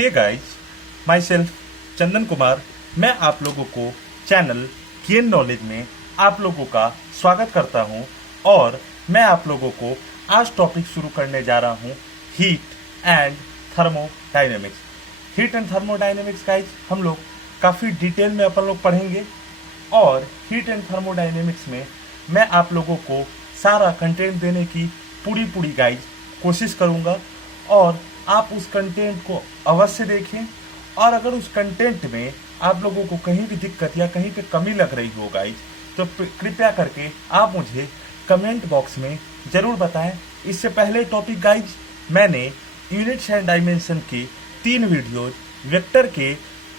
Hey guys, my self Chandan Kumar. मैं आप लोगों को चैनल गेन नॉलेज में आप लोगों का स्वागत करता हूं और मैं आप लोगों को आज टॉपिक शुरू करने जा रहा हूं heat and thermodynamics. Heat and thermodynamics guys हम लोग काफ़ी डिटेल में अपन लोग पढ़ेंगे और हीट एंड थर्मोडायनेमिक्स में मैं आप लोगों को सारा कंटेंट देने की पूरी गाइस कोशिश करूंगा और आप उस कंटेंट को अवश्य देखें। और अगर उस कंटेंट में आप लोगों को कहीं भी दिक्कत या कहीं पे कमी लग रही हो गाइज, तो कृपया करके आप मुझे कमेंट बॉक्स में ज़रूर बताएं। इससे पहले टॉपिक गाइज मैंने यूनिट्स एंड डायमेंशन के 3 वीडियोज, वेक्टर के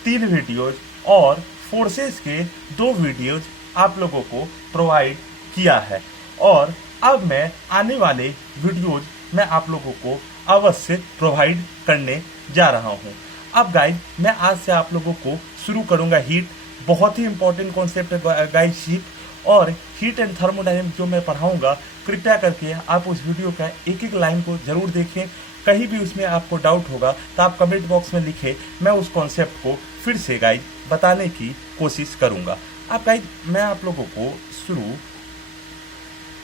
3 वीडियोज और फोर्सेस के 2 वीडियोज आप लोगों को प्रोवाइड किया है और अब मैं आने वाले वीडियोज में आप लोगों को अवश्य प्रोवाइड करने जा रहा हूं। अब गाइज मैं आज से आप लोगों को शुरू करूंगा हीट। बहुत ही इंपॉर्टेंट कॉन्सेप्ट है गाइज हीट, और हीट एंड थर्मोडायनेमिक्स जो मैं पढ़ाऊंगा कृपया करके आप उस वीडियो का एक लाइन को जरूर देखें। कहीं भी उसमें आपको डाउट होगा तो आप कमेंट बॉक्स में लिखें, मैं उस कॉन्सेप्ट को फिर से गाइज बताने की कोशिश करूंगा। अब गाइज मैं आप लोगों को शुरू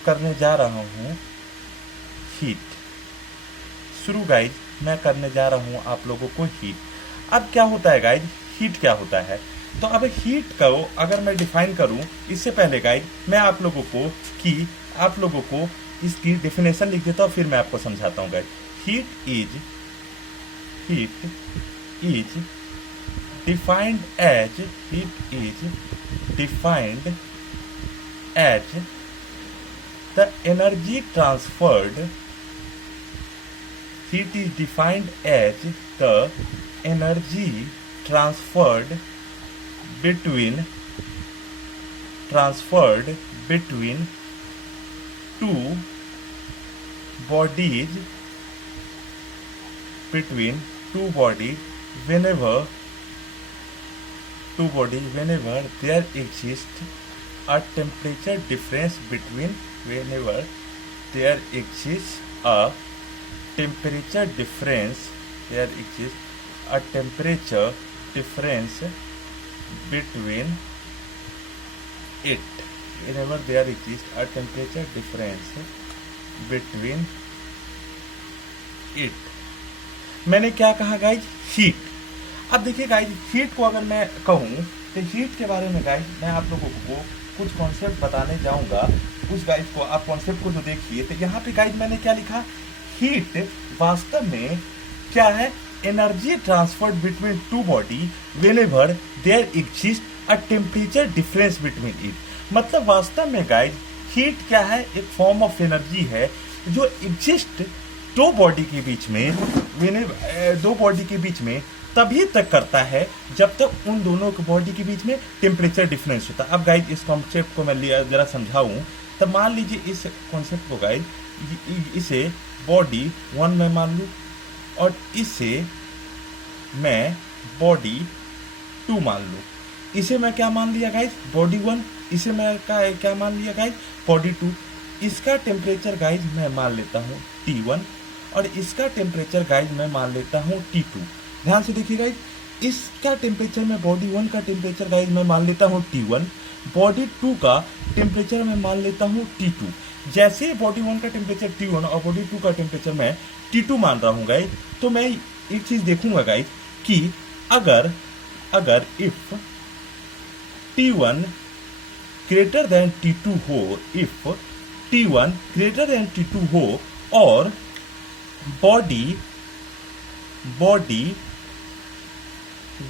करने जा रहा हूं हीट। शुरू गाइज मैं करने जा रहा हूं आप लोगों को हीट। अब क्या होता है गाइज, हीट क्या होता है? तो अब हीट को अगर मैं डिफाइन करूं, इससे पहले गाइज मैं आप लोगों को इसकी डेफिनेशन लिख देता हूं, फिर मैं आपको समझाता हूं guys. Heat is defined as the energy transferred. Heat is defined as the energy transferred between two bodies whenever there exists a temperature difference between it। मैंने क्या कहा गाइज? हीट। अब देखिए गाइज, हीट को अगर मैं कहूँ तो हीट के बारे में गाइज मैं आप लोगों को कुछ कॉन्सेप्ट बताने जाऊंगा। उस गाइज को आप कॉन्सेप्ट को जो देखिए, तो यहाँ पे गाइज मैंने क्या लिखा? हीट वास्तव में क्या है? Energy transferred between two body whenever there exist a temperature difference between it. मतलब वास्तव में गाइज हीट क्या है? एक फॉर्म ऑफ एनर्जी है जो एग्जिस्ट दो बॉडी के बीच में तभी तक करता है जब तक उन दोनों बॉडी के बीच में टेम्परेचर डिफरेंस होता है। अब गाइज इस कॉन्सेप्ट को मैं जरा समझाऊं तो मान लीजिए इस कॉन्सेप्ट को गाइज, इसे बॉडी 1 में मान लूं और इसे मैं बॉडी 2 मान लूं। इसे मैं क्या मान लिया गाइज? बॉडी 1। इसे मैं क्या मान लिया गाइज? बॉडी 2। इसका टेम्परेचर गाइज मैं मान लेता हूँ T1 और इसका टेम्परेचर गाइज मैं मान लेता हूँ T2। ध्यान से देखिए गाइज, इसका टेम्परेचर में बॉडी 1 का टेम्परेचर गाइज मैं मान लेता हूँ T1, बॉडी 2 का टेम्परेचर मैं मान लेता हूँ T2। जैसे बॉडी 1 का टेम्परेचर T1 और बॉडी 2 का टेम्परेचर मैं T2 मान रहा हूँ गाइज, तो मैं एक चीज देखूंगा गाइज कि अगर if T1 greater than T2 हो, if T1 greater than T2 हो और बॉडी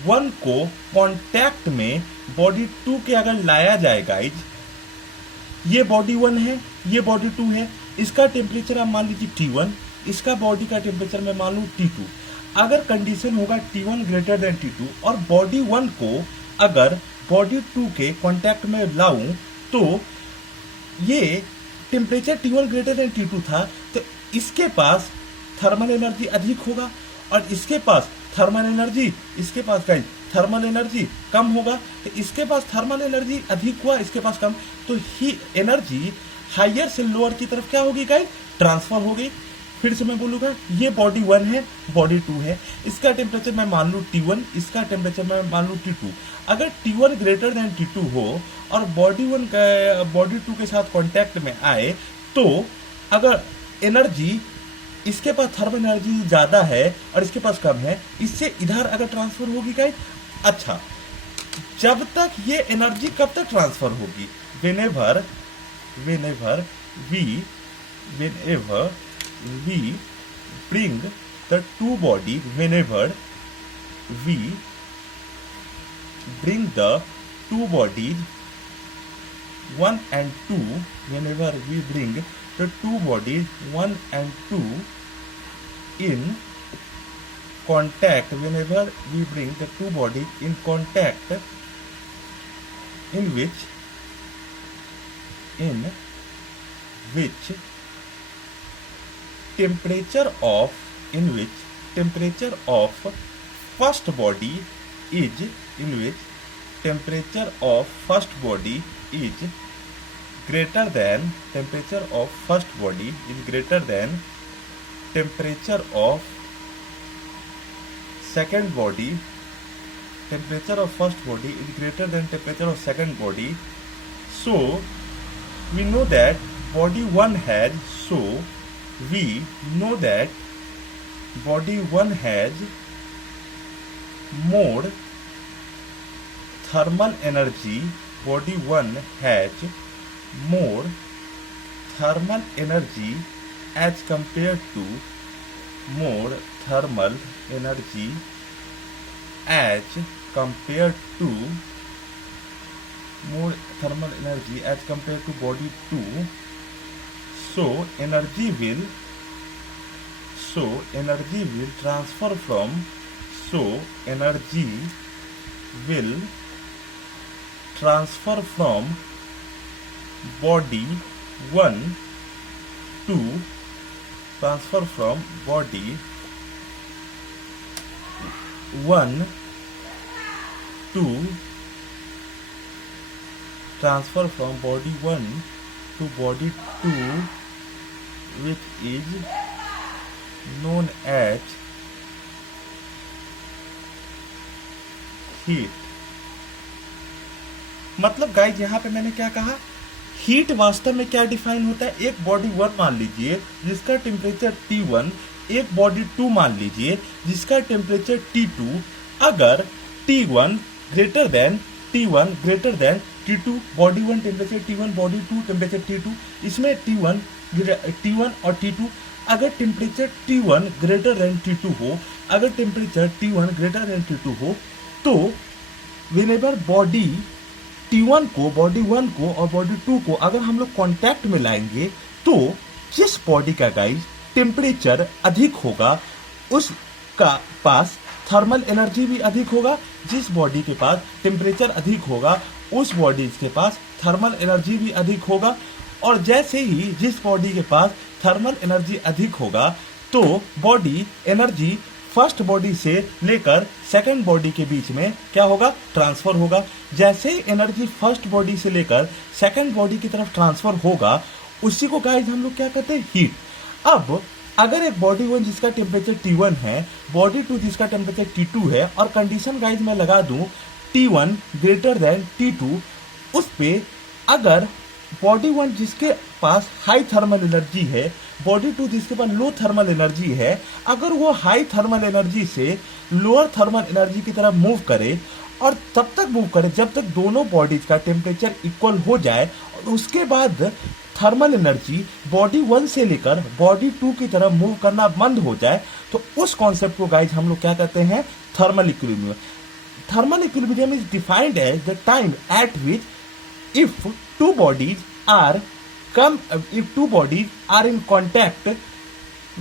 1 को कांटेक्ट में बॉडी 2 के अगर लाया जाए गाइज, ये बॉडी 1 है, ये बॉडी 2 है, इसका टेम्परेचर आप मान लीजिए T1, इसका बॉडी का टेम्परेचर मैं मान लूँ T2। अगर कंडीशन होगा T1 ग्रेटर देन T2 और बॉडी 1 को अगर बॉडी 2 के कांटेक्ट में लाऊं तो ये temperature T1 greater than T2 था, तो इसके पास थर्मल एनर्जी अधिक होगा और इसके पास थर्मल एनर्जी कम होगा। तो इसके पास थर्मल एनर्जी अधिक हुआ, इसके पास कम, तो ही एनर्जी हायर से लोअर की तरफ क्या होगी गाइस? ट्रांसफर होगी। फिर से मैं बोलूँगा ये बॉडी 1 है, बॉडी 2 है, इसका टेम्परेचर मैं मान लूँ T1, इसका टेम्परेचर मैं मान लूँ T2। अगर T1 ग्रेटर देन T2 हो और बॉडी 2 के साथ कांटेक्ट में आए, तो अगर एनर्जी इसके पास थर्मल एनर्जी ज़्यादा है और इसके पास कम है, इससे इधर अगर ट्रांसफर होगी गाइस। अच्छा, जब तक ये एनर्जी कब तक ट्रांसफर होगी? whenever we bring the two bodies, whenever we bring the two bodies 1 and 2, whenever we bring the two bodies 1 and 2 in contact, whenever we bring the two bodies in contact, in which temperature of first body is greater than temperature of first body is greater than temperature of second body. Temperature of first body is greater than temperature of second body. So we know that body 1 has, so we know that body 1 has more thermal energy. Body 1 has more thermal energy as compared to more thermal energy as compared to more thermal energy as compared to body 2. So energy will transfer from body 1 to transfer from body 1 to transfer from body 1 to body 2, which is known as heat. मतलब guys यहाँ पे मैंने क्या कहा, heat वास्तव में क्या define होता है? एक बॉडी 1 मान लीजिए जिसका टेम्परेचर T1, एक बॉडी 2 मान लीजिए जिसका टेम्परेचर T2। अगर T1 greater than T2, body 1 temperature T1, body 2 temperature T2, इसमें T1 और T2 अगर temperature T1 greater than T2 हो, अगर temperature T1 greater than T2 हो, तो व्हेनेवर बॉडी T1 को, बॉडी 1 को और बॉडी 2 को अगर हम लोग कांटेक्ट में लाएंगे, तो जिस बॉडी का गाइस टेम्परेचर अधिक होगा उसका पास थर्मल एनर्जी भी अधिक होगा, जिस बॉडी के पास टेम्परेचर अधिक होगा उस बॉडी के पास थर्मल एनर्जी भी अधिक होगा। और जैसे ही जिस बॉडी के पास थर्मल एनर्जी अधिक होगा, तो बॉडी एनर्जी फर्स्ट बॉडी से लेकर सेकंड बॉडी के बीच में क्या होगा? ट्रांसफर होगा। जैसे ही एनर्जी फर्स्ट बॉडी से लेकर सेकंड बॉडी की तरफ ट्रांसफर होगा, उसी को गाइस हम लोग क्या कहते हैं? हीट। अब अगर एक बॉडी 1 जिसका टेम्परेचर T1 है, बॉडी 2 जिसका टेम्परेचर T2 है, और कंडीशन गाइस मैं लगा दूं T1 ग्रेटर देन T2, उस पे अगर बॉडी 1 जिसके पास हाई थर्मल एनर्जी है, बॉडी 2 जिसके पास लो थर्मल एनर्जी है, अगर वो हाई थर्मल एनर्जी से लोअर थर्मल एनर्जी की तरफ मूव करे, और तब तक मूव करे जब तक दोनों बॉडीज का टेम्परेचर इक्वल हो जाए, और उसके बाद थर्मल एनर्जी बॉडी 1 से लेकर बॉडी 2 की तरफ मूव करना बंद हो जाए, तो उस कॉन्सेप्ट को गाइज हम लोग क्या कहते हैं? Thermal equilibrium. Thermal equilibrium is defined as the time at which if two bodies are in contact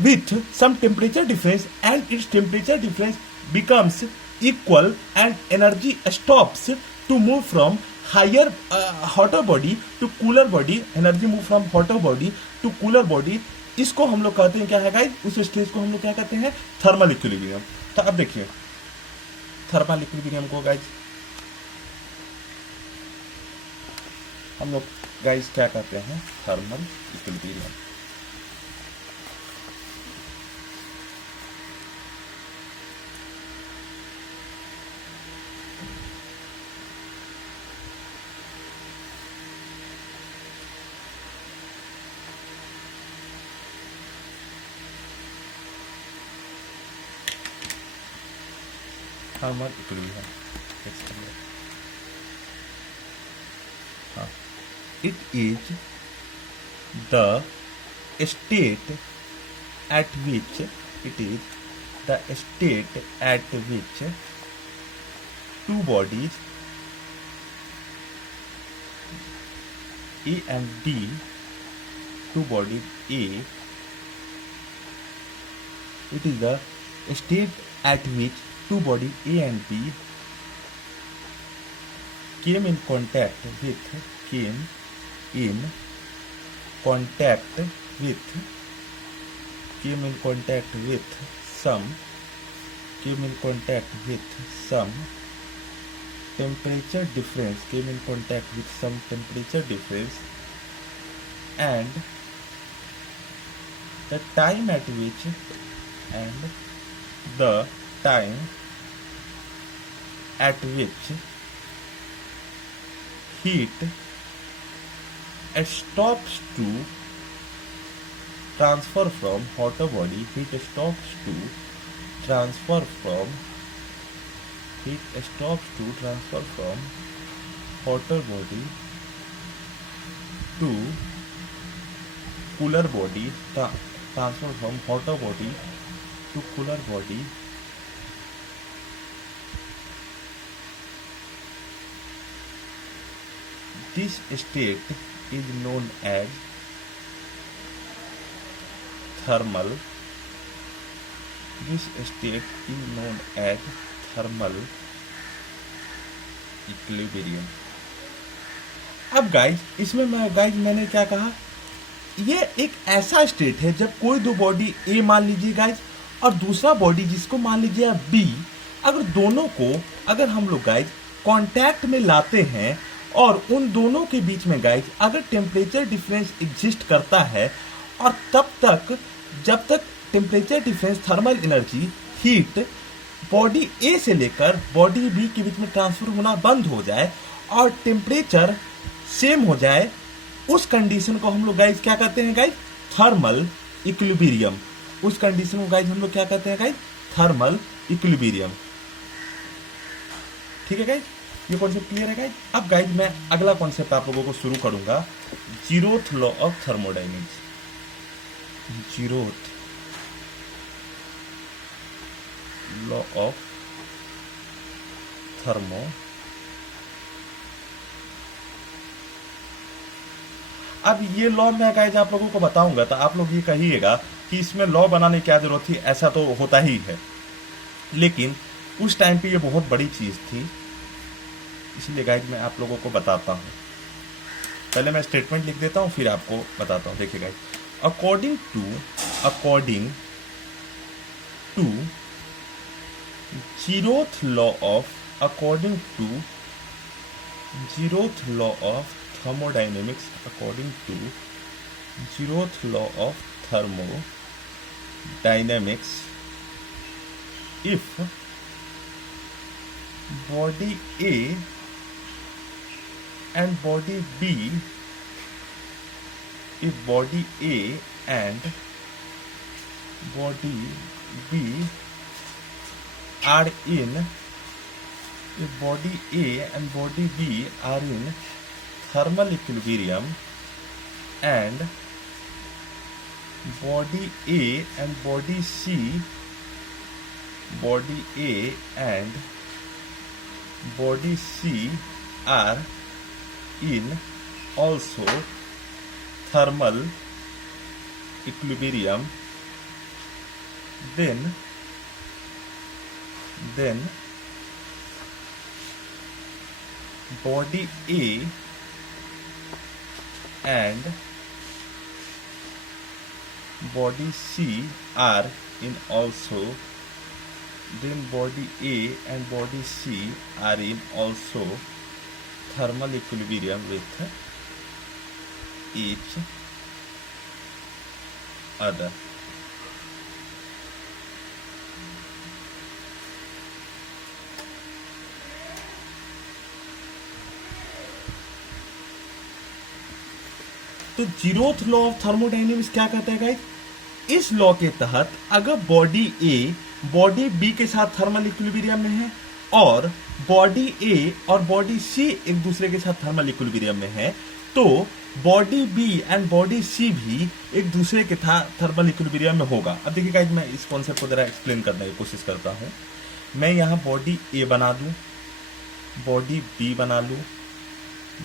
with some temperature difference and its temperature difference becomes equal and energy stops to move from hotter body to cooler body, energy move from hotter body to cooler body, इसको हम लोग कहते हैं क्या है guys? उस stage को हम लोग क्या कहते हैं? Thermal equilibrium. तो अब देखिए थर्मल इक्विलिब्रियम को गाइस हम लोग गाइस क्या कहते हैं? Thermal equilibrium. थर्मल इक्विलिब्रियम, हाँ, it is the state at which it is the state at which two bodies A and D, two bodies A, it is the state at which two bodies A and B came in contact with some temperature difference, and the time at which heat stops to transfer from hotter body, transfer from hotter body to cooler body, transfer from hotter body to cooler body. This state is known as thermal. Equilibrium. अब guys इसमें मैंने क्या कहा, ये एक ऐसा state है जब कोई दो बॉडी ए मान लीजिए गाइज और दूसरा बॉडी जिसको मान लीजिए बी, अगर दोनों को अगर हम लोग गाइज कांटेक्ट में लाते हैं और उन दोनों के बीच में गाइज अगर टेम्परेचर डिफरेंस एग्जिस्ट करता है और तब तक जब तक temperature difference thermal energy heat body A से लेकर बॉडी बी के बीच में ट्रांसफर होना बंद हो जाए और टेम्परेचर सेम हो जाए, उस कंडीशन को हम लोग गाइज क्या कहते हैं गाइज, थर्मल इक्विलिब्रियम। उस कंडीशन को गाइज हम लोग क्या कहते हैं गाइज, थर्मल इक्विलिब्रियम। ठीक है गाइज, ये कॉन्सेप्ट क्लियर है गाइज। अब गाइज मैं अगला कॉन्सेप्ट आप लोगों को शुरू करूंगा, zeroth law of thermodynamics. Zeroth law of thermo. अब ये लॉ मैं गाइज आप लोगों को बताऊंगा तो आप लोग ये कहिएगा कि इसमें लॉ बनाने की क्या जरूरत थी, ऐसा तो होता ही है, लेकिन उस टाइम पे ये बहुत बड़ी चीज थी, इसलिए गाइज मैं आप लोगों को बताता हूं। पहले मैं स्टेटमेंट लिख देता हूं फिर आपको बताता हूं। देखिए guys, according to zeroth law of thermodynamics, according to zeroth law of thermodynamics, if body A and body B are in thermal equilibrium and body A and body C are in also thermal equilibrium, then body A and body C are in also thermal equilibrium with each other. तो zeroth law of thermodynamics क्या कहता है guys, इस law के तहत अगर body a body B के साथ थर्मल इक्विलिब्रियम में है और बॉडी ए और बॉडी सी एक दूसरे के साथ थर्मल इक्विलिब्रियम में है, तो बॉडी बी एंड बॉडी सी भी एक दूसरे के थर्मल इक्विलिब्रियम में होगा। अब देखिए गाइस, मैं इस कॉन्सेप्ट को जरा एक्सप्लेन करने की कोशिश करता हूं। मैं यहां बॉडी ए बना दूं, बॉडी बी बना लूं,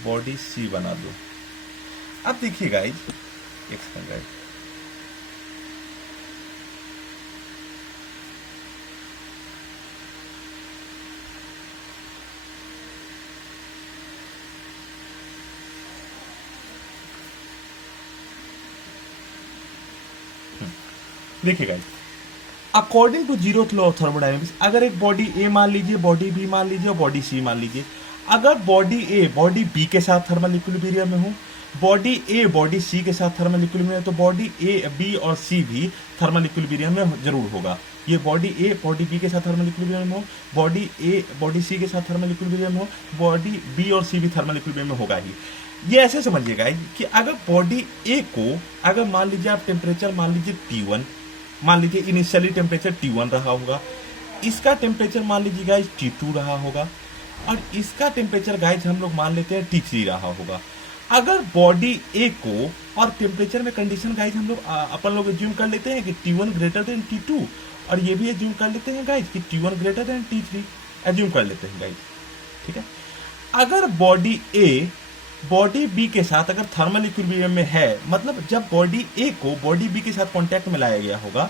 बॉडी सी बना दूं। अब देखिए गाइस, एक सेकंड गाइस, देखिए guys, according to zeroth law of thermodynamics, अगर एक बॉडी ए मान लीजिए, बॉडी बी मान लीजिए और बॉडी सी मान लीजिए, अगर बॉडी ए बॉडी बी के साथ थर्मल इक्विलिब्रियम में हो, बॉडी ए बॉडी सी के साथ थर्मल इक्विलिब्रियम में, तो बॉडी ए बी और सी भी थर्मल इक्विलिब्रियम में जरूर होगा। ये बॉडी ए बॉडी बी के साथ थर्मल इक्विलिब्रियम में हो, बॉडी ए बॉडी सी के साथ थर्मल इक्विलिब्रियम में हो, बॉडी बी और सी भी थर्मल इक्विलिब्रियम में होगा ही। ये ऐसे समझिएगा कि अगर बॉडी ए को, अगर मान लीजिए आप टेम्परेचर मान लीजिए T1, मान लीजिए इनिशियली टेम्परेचर T1 रहा होगा, इसका टेम्परेचर मान लीजिए गाइस T2 रहा होगा और इसका टेम्परेचर गाइस हम लोग मान लेते हैं T3 रहा होगा। अगर बॉडी ए को, और टेम्परेचर में कंडीशन गाइस हम लोग अपन लोग एज्यूम कर लेते हैं कि T1 ग्रेटर देन T2, और ये भी एज्यूम कर लेते हैं गाइस कि T1 greater then T3 assume कर लेते हैं गाइस, ठीक है। अगर बॉडी ए बॉडी बी के साथ अगर थर्मल इक्विलिब्रियम में है, मतलब जब बॉडी ए को बॉडी बी के साथ कांटेक्ट में लाया गया होगा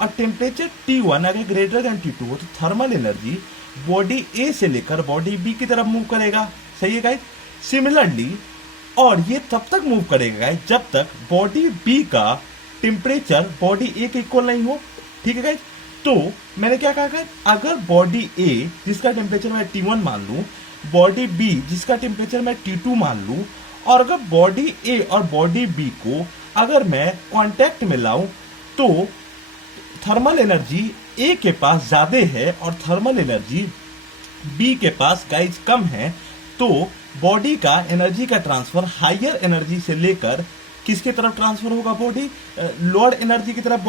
और टेम्परेचर T1 अगर ग्रेटर देन T2 हो, तो थर्मल एनर्जी बॉडी ए से लेकर बॉडी बी की तरफ मूव करेगा, सही है गाइस। सिमिलरली, और ये तब तक मूव करेगा गाइस जब तक बॉडी बी का टेम्परेचर बॉडी ए के इक्वल नहीं हो, ठीक है गाइस। तो मैंने क्या कहा गाइस, अगर बॉडी ए जिसका टेम्परेचर मैं T1 मान लूं, बॉडी बी जिसका टेम्परेचर मैं T2 मान लूं, और अगर बॉडी ए और बॉडी बी को अगर मैं कांटेक्ट में लाऊं, तो थर्मल एनर्जी ए के पास ज्यादा है और थर्मल एनर्जी बी के पास गाइस कम है, तो बॉडी का एनर्जी का ट्रांसफर हायर एनर्जी से लेकर किसके तरफ ट्रांसफर होगा, बॉडी लोअर एनर्जी की तरफ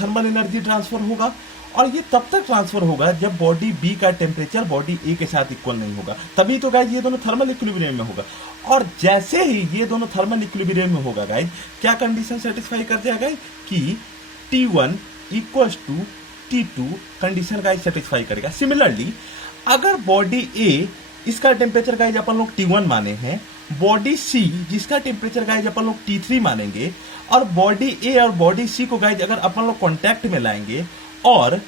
थर्मल एनर्जी ट्रांसफर होगा। और ये तब तक ट्रांसफर होगा जब बॉडी बी का टेम्परेचर बॉडी ए के साथ इक्वल नहीं होगा, तभी तो गाइस ये दोनों थर्मल इक्विलिब्रियम में होगा। और जैसे ही ये दोनों थर्मल इक्विलिब्रियम में होगा गाइस, क्या कंडीशन सेटिस्फाई कर जाएगा कि T1 equals to T2 condition guys satisfy करेगा। सिमिलरली, अगर बॉडी ए इसका टेम्परेचर गाइस अपन लोग T1 माने हैं, बॉडी सी जिसका टेम्परेचर गाइस अपन लोग T3 मानेंगे, और बॉडी ए और बॉडी सी को गाइस अगर अपन लोग कांटेक्ट में लाएंगे और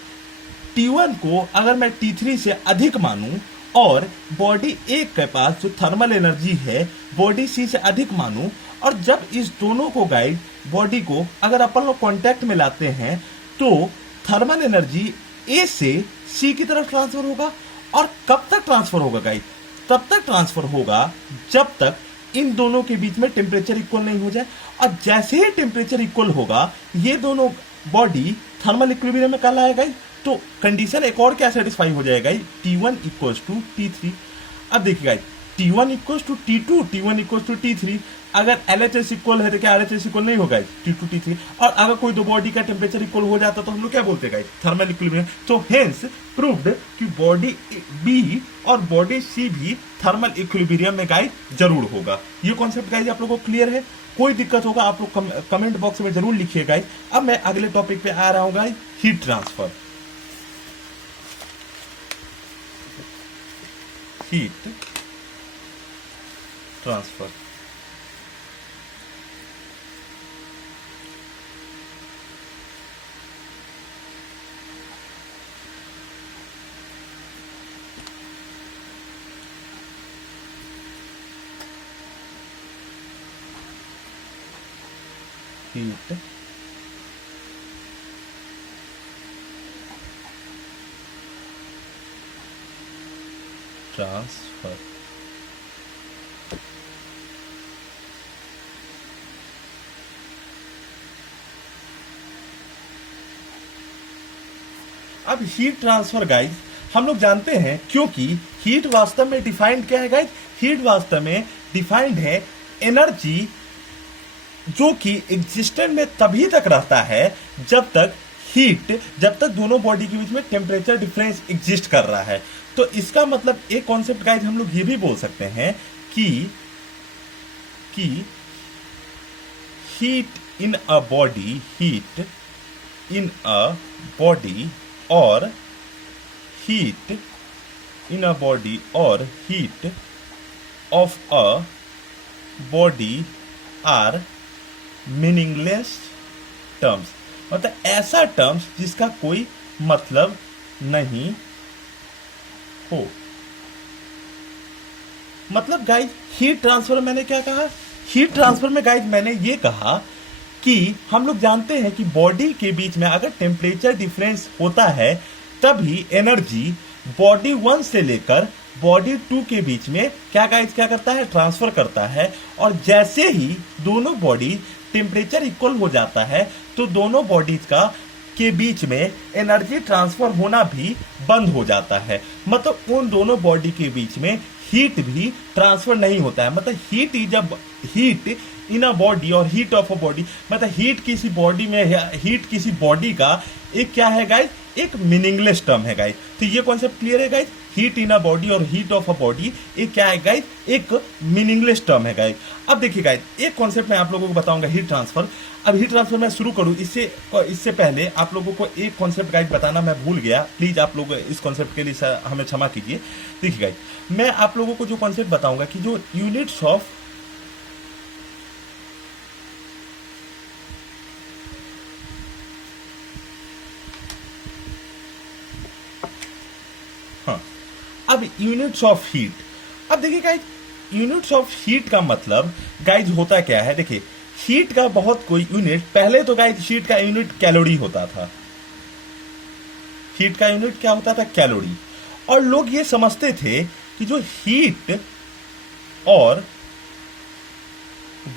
T1 को अगर मैं T3 से अधिक मानूं और बॉडी ए के पास जो थर्मल एनर्जी है बॉडी सी से अधिक मानूं, और जब इस दोनों को गाइस बॉडी को अगर अपन लोग कांटेक्ट में लाते हैं, तो थर्मल एनर्जी ए से सी की तरफ ट्रांसफर होगा। और कब तक ट्रांसफर होगा गाइस, तब तक ट्रांसफर होगा जब तक इन दोनों के बीच में टेम्परेचर इक्वल नहीं हो जाए। और जैसे ही टेम्परेचर इक्वल होगा, ये दोनों बॉडी थर्मल इक्विलिब्रियम में कल आएगा, तो कंडीशन एक और क्या सेटिस्फाई हो जाएगा, T1 इक्वल्स टू T3। अब देखिए guys, T1 equals to T2, T1 equals to T3। अगर LHS इक्वल है तो क्या LHS इक्वल नहीं होगा T2 T3। और अगर कोई दो बॉडी का टेम्परेचर इक्वल हो जाता तो हम लोग क्या बोलते हैं थर्मल इक्विलिब्रियम। तो हेंस प्रूव्ड कि बॉडी बी और बॉडी सी भी थर्मल इक्विलिब्रियम में गाइस जरूर होगा। ये कॉन्सेप्ट गाइस आप लोगों को क्लियर है? कोई दिक्कत होगा आप लोग कमेंट बॉक्स में जरूर लिखिए गाइस। अब मैं अगले टॉपिक पे आ रहा हूं guys, heat transfer. Heat transfer heat transfer. अब हीट ट्रांसफर गाइस हम लोग जानते हैं, क्योंकि हीट वास्तव में डिफाइंड क्या है गाइस, हीट वास्तव में डिफाइंड है एनर्जी जो कि एग्जिस्टेंस में तभी तक रहता है जब तक हीट जब तक दोनों बॉडी के बीच में टेम्परेचर डिफरेंस एग्जिस्ट कर रहा है। तो इसका मतलब एक कॉन्सेप्ट गाइज हम लोग ये भी बोल सकते हैं कि heat in a body, heat in a body और हीट इन अ बॉडी और heat of a body are meaningless terms. मतलब ऐसा टर्म्स जिसका कोई मतलब नहीं हो। मतलब गाइज हीट ट्रांसफर मैंने क्या कहा, हीट ट्रांसफर में गाइज मैंने ये कहा कि हम लोग जानते हैं कि बॉडी के बीच में अगर टेम्परेचर डिफरेंस होता है तभी एनर्जी बॉडी 1 से लेकर बॉडी 2 के बीच में क्या करता है, ट्रांसफर करता है। और जैसे ही दोनों बॉडी टेम्परेचर इक्वल हो जाता है तो दोनों बॉडीज का के बीच में एनर्जी ट्रांसफर होना भी बंद हो जाता है। मतलब उन दोनों बॉडी के बीच में हीट भी ट्रांसफर नहीं होता है। मतलब हीट इन अ बॉडी और हीट ऑफ अ बॉडी, मतलब हीट किसी बॉडी में, हीट किसी बॉडी का एक क्या है गाइज, एक मीनिंगलेस टर्म है गाइज। तो ये कॉन्सेप्ट क्लियर है guys, heat in a body और हीट ऑफ अ बॉडी एक क्या है गाइज, एक मीनिंगलेस टर्म है गाइज। अब देखिए गाइज एक कॉन्सेप्ट मैं आप लोगों को बताऊंगा, हीट ट्रांसफर। अब हीट ट्रांसफर मैं शुरू करूं इससे पहले आप लोगों को एक कॉन्सेप्ट गाइज बताना मैं भूल गया। प्लीज आप लोग इस कॉन्सेप्ट के लिए हमें क्षमा कीजिए। देखिए गाइज मैं आप लोगों को जो कॉन्सेप्ट बताऊंगा कि जो यूनिट्स ऑफ अब यूनिट्स ऑफ हीट। अब देखिए गाइज यूनिट्स ऑफ हीट का मतलब गाइज होता क्या है। देखिए हीट का बहुत कोई यूनिट, पहले तो गाइज हीट का यूनिट कैलोरी होता था। हीट का यूनिट क्या होता था, कैलोरी। और लोग ये समझते थे कि जो हीट और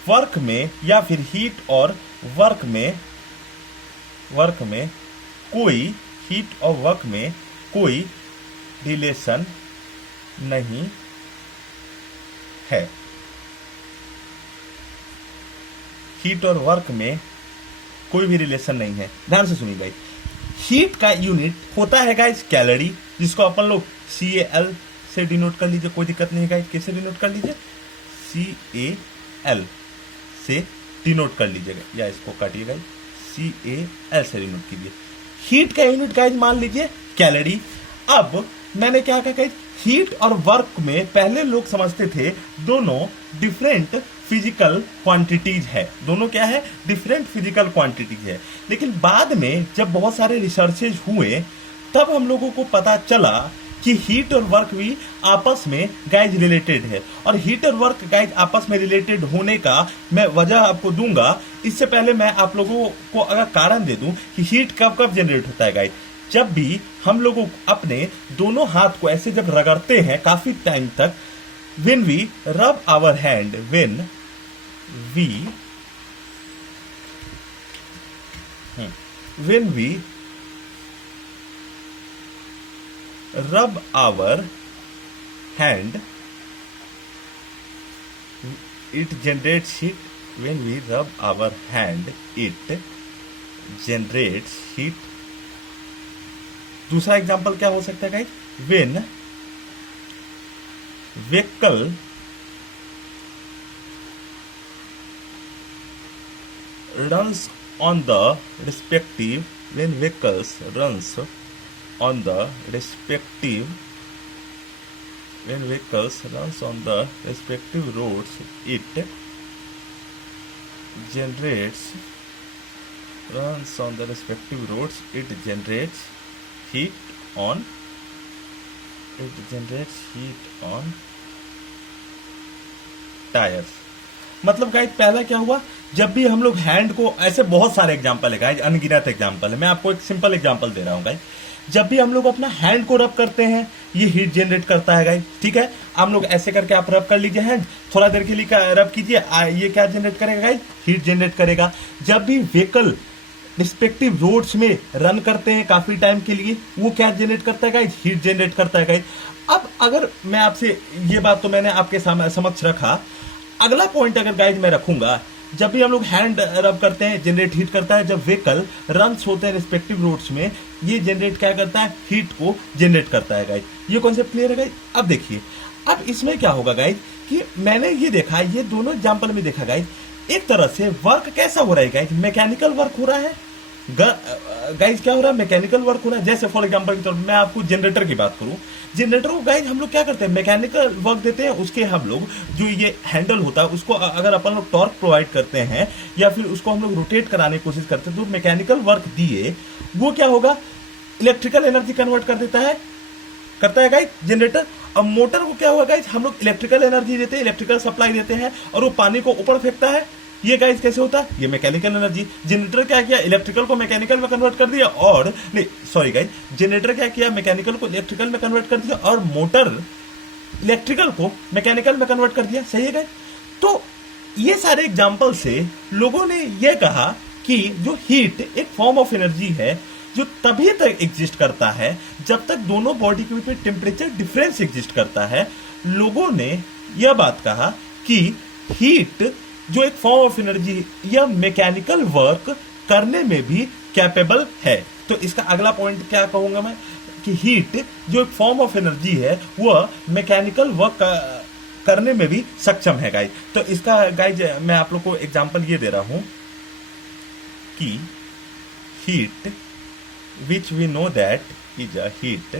वर्क में या फिर हीट और वर्क में कोई हीट और वर्क में कोई रिलेशन नहीं है। हीट और वर्क में कोई भी रिलेशन नहीं है। ध्यान से सुनिए भाई, हीट का यूनिट होता है गाइस कैलोरी, जिसको अपन लोग CAL से डिनोट कर लीजिए, कोई दिक्कत नहीं है गाइस। कैसे डिनोट कर लीजिए, CAL से डिनोट कर लीजिएगा, या इसको काटिए गाइस, CAL से डिनोट कीजिए। हीट का यूनिट गाइस मान लीजिए कैलोरी। अब मैंने क्या कहा गाइस, हीट और वर्क में पहले लोग समझते थे दोनों डिफरेंट फिजिकल क्वांटिटीज है, दोनों क्या है, डिफरेंट फिजिकल क्वांटिटीज है। लेकिन बाद में जब बहुत सारे रिसर्चेज हुए तब हम लोगों को पता चला कि हीट और वर्क भी आपस में गाइज रिलेटेड है। और हीट और वर्क गाइज आपस में रिलेटेड होने का मैं वजह आपको दूंगा। इससे पहले मैं आप लोगों को अगर कारण दे दूं कि हीट कब कब जनरेट होता है गाइज, जब भी हम लोग अपने दोनों हाथ को ऐसे जब रगड़ते हैं काफी टाइम तक, when we rub our hand, when we rub our hand, it generates heat. When we rub our hand, it generates heat. दूसरा एग्जांपल क्या हो सकता है guys, when vehicle runs on the respective, when vehicles runs on the respective, when vehicles runs on the respective roads, it generates, runs on the respective roads, it generates heat on, it generates heat on tyres. मतलब guys पहला क्या हुआ, जब भी हम लोग hand को, ऐसे बहुत सारे एग्जांपल है गाइज, अनगिनत एग्जांपल है, मैं आपको एक सिंपल एग्जांपल दे रहा हूं गाइज। जब भी हम लोग अपना हैंड को रब करते हैं ये हीट जनरेट करता है गाइज, ठीक है। हम लोग ऐसे करके आप रब कर लीजिए हैंड, थोड़ा देर के लिए रब कीजिए, ये क्या जनरेट करेगा गाइज, हीट जनरेट करेगा। जब भी व्हीकल रिस्पेक्टिव रोड्स में रन करते हैं काफी टाइम के लिए, वो क्या जनरेट करता है गाइज, हीट जनरेट करता है गाइज। अब अगर मैं आपसे, ये बात तो मैंने आपके समक्ष रखा, अगला पॉइंट अगर गाइज मैं रखूंगा जब भी हम लोग हैंड रब करते हैं जनरेट हीट करता है, जब व्हीकल रन्स होते हैं रिस्पेक्टिव रोड्स में ये जनरेट क्या करता है, हीट को जनरेट करता है गाइज। ये कॉन्सेप्ट क्लियर है गाइज। अब देखिए अब इसमें क्या होगा गाइज कि मैंने ये देखा, ये दोनों एग्जाम्पल में देखा गाइज, एक तरह से वर्क कैसा हो रहा है गाइज, मैकेनिकल वर्क हो रहा है गाइज। क्या हो रहा है, मैकेनिकल वर्क हो रहा है। जैसे फॉर एग्जांपल के तौर पर मैं आपको जनरेटर की बात करूं, जनरेटर को गाइज हम लोग क्या करते हैं, मैकेनिकल वर्क देते हैं। उसके हम लोग जो ये हैंडल होता है उसको अगर अपन लोग टॉर्क प्रोवाइड करते हैं या फिर उसको हम लोग रोटेट कराने की कोशिश करते हैं तो मैकेनिकल वर्क दिए वो क्या होगा, इलेक्ट्रिकल एनर्जी कन्वर्ट कर देता है, करता है गाइज जनरेटर। अब मोटर को क्या हुआ गाइज, हम लोग इलेक्ट्रिकल एनर्जी देते हैं, इलेक्ट्रिकल सप्लाई देते हैं और वो पानी को ऊपर फेंकता है। ये गाइज कैसे होता है, ये मैकेनिकल एनर्जी। जनरेटर क्या किया, इलेक्ट्रिकल को मैकेनिकल में कन्वर्ट कर दिया, और नहीं सॉरी गाइज, जनरेटर क्या किया, मैकेनिकल को इलेक्ट्रिकल में कन्वर्ट कर दिया और मोटर इलेक्ट्रिकल को मैकेनिकल में कन्वर्ट कर दिया। सही है गाइज। तो ये सारे एग्जाम्पल से लोगों ने यह कहा कि जो हीट एक फॉर्म ऑफ एनर्जी है जो तभी तक एग्जिस्ट करता है जब तक दोनों बॉडी के बीच में टेम्परेचर डिफरेंस एग्जिस्ट करता है। लोगों ने यह बात कहा कि हीट जो एक फॉर्म ऑफ एनर्जी या मैकेनिकल वर्क करने में भी कैपेबल है। तो इसका अगला पॉइंट क्या कहूंगा मैं कि हीट जो एक फॉर्म ऑफ एनर्जी है वह मैकेनिकल वर्क करने में भी सक्षम है गाइज। तो इसका गाइज मैं आप लोग को एग्जांपल ये दे रहा हूं कि heat which we know that is a heat,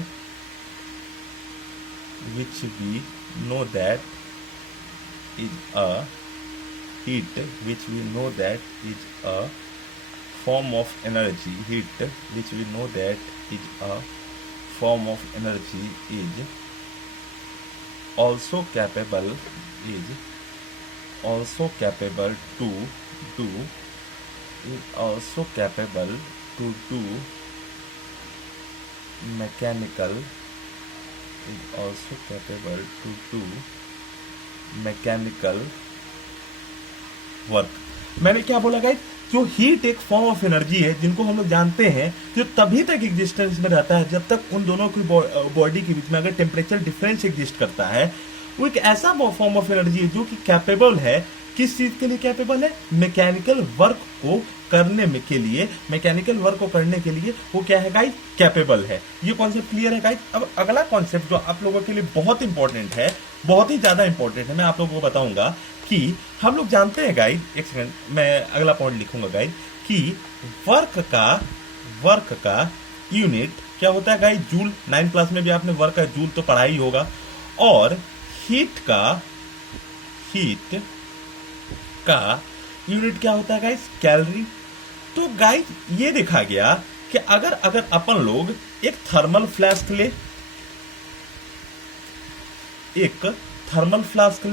which we know that is a heat, which we know that is a form of energy. Heat which we know that is a form of energy is also capable to do, is also capable to do mechanical, is also capable to do mechanical work. मैंने क्या बोला guys, जो heat एक form of energy है जिनको हम लोग जानते हैं जो तभी तक एग्जिस्टेंस में रहता है जब तक उन दोनों की बॉडी के बीच में अगर टेम्परेचर डिफरेंस एग्जिस्ट करता है। वो एक ऐसा फॉर्म ऑफ एनर्जी है जो कि कैपेबल है, किस चीज के लिए कैपेबल है, मैकेनिकल वर्क को करने में के लिए, मैकेनिकल वर्क को करने के लिए वो क्या है गाइस, कैपेबल है। ये कॉन्सेप्ट क्लियर है गाइस। अब अगला कॉन्सेप्ट जो आप लोगों के लिए बहुत इंपॉर्टेंट है, बहुत ही ज्यादा इंपॉर्टेंट है, मैं आप लोगों को बताऊंगा कि हम लोग जानते हैं गाइस, एक सेकंड मैं अगला पॉइंट लिखूंगा गाइस, कि वर्क का यूनिट क्या होता है गाइस, जूल। 9th क्लास में भी आपने वर्क का जूल तो पढ़ा ही होगा। और हीट का यूनिट क्या होता है गाइस, कैलोरी। तो गाइस ये देखा गया कि अगर अपन लोग एक थर्मल फ्लास्क ले, एक थर्मल फ्लास्क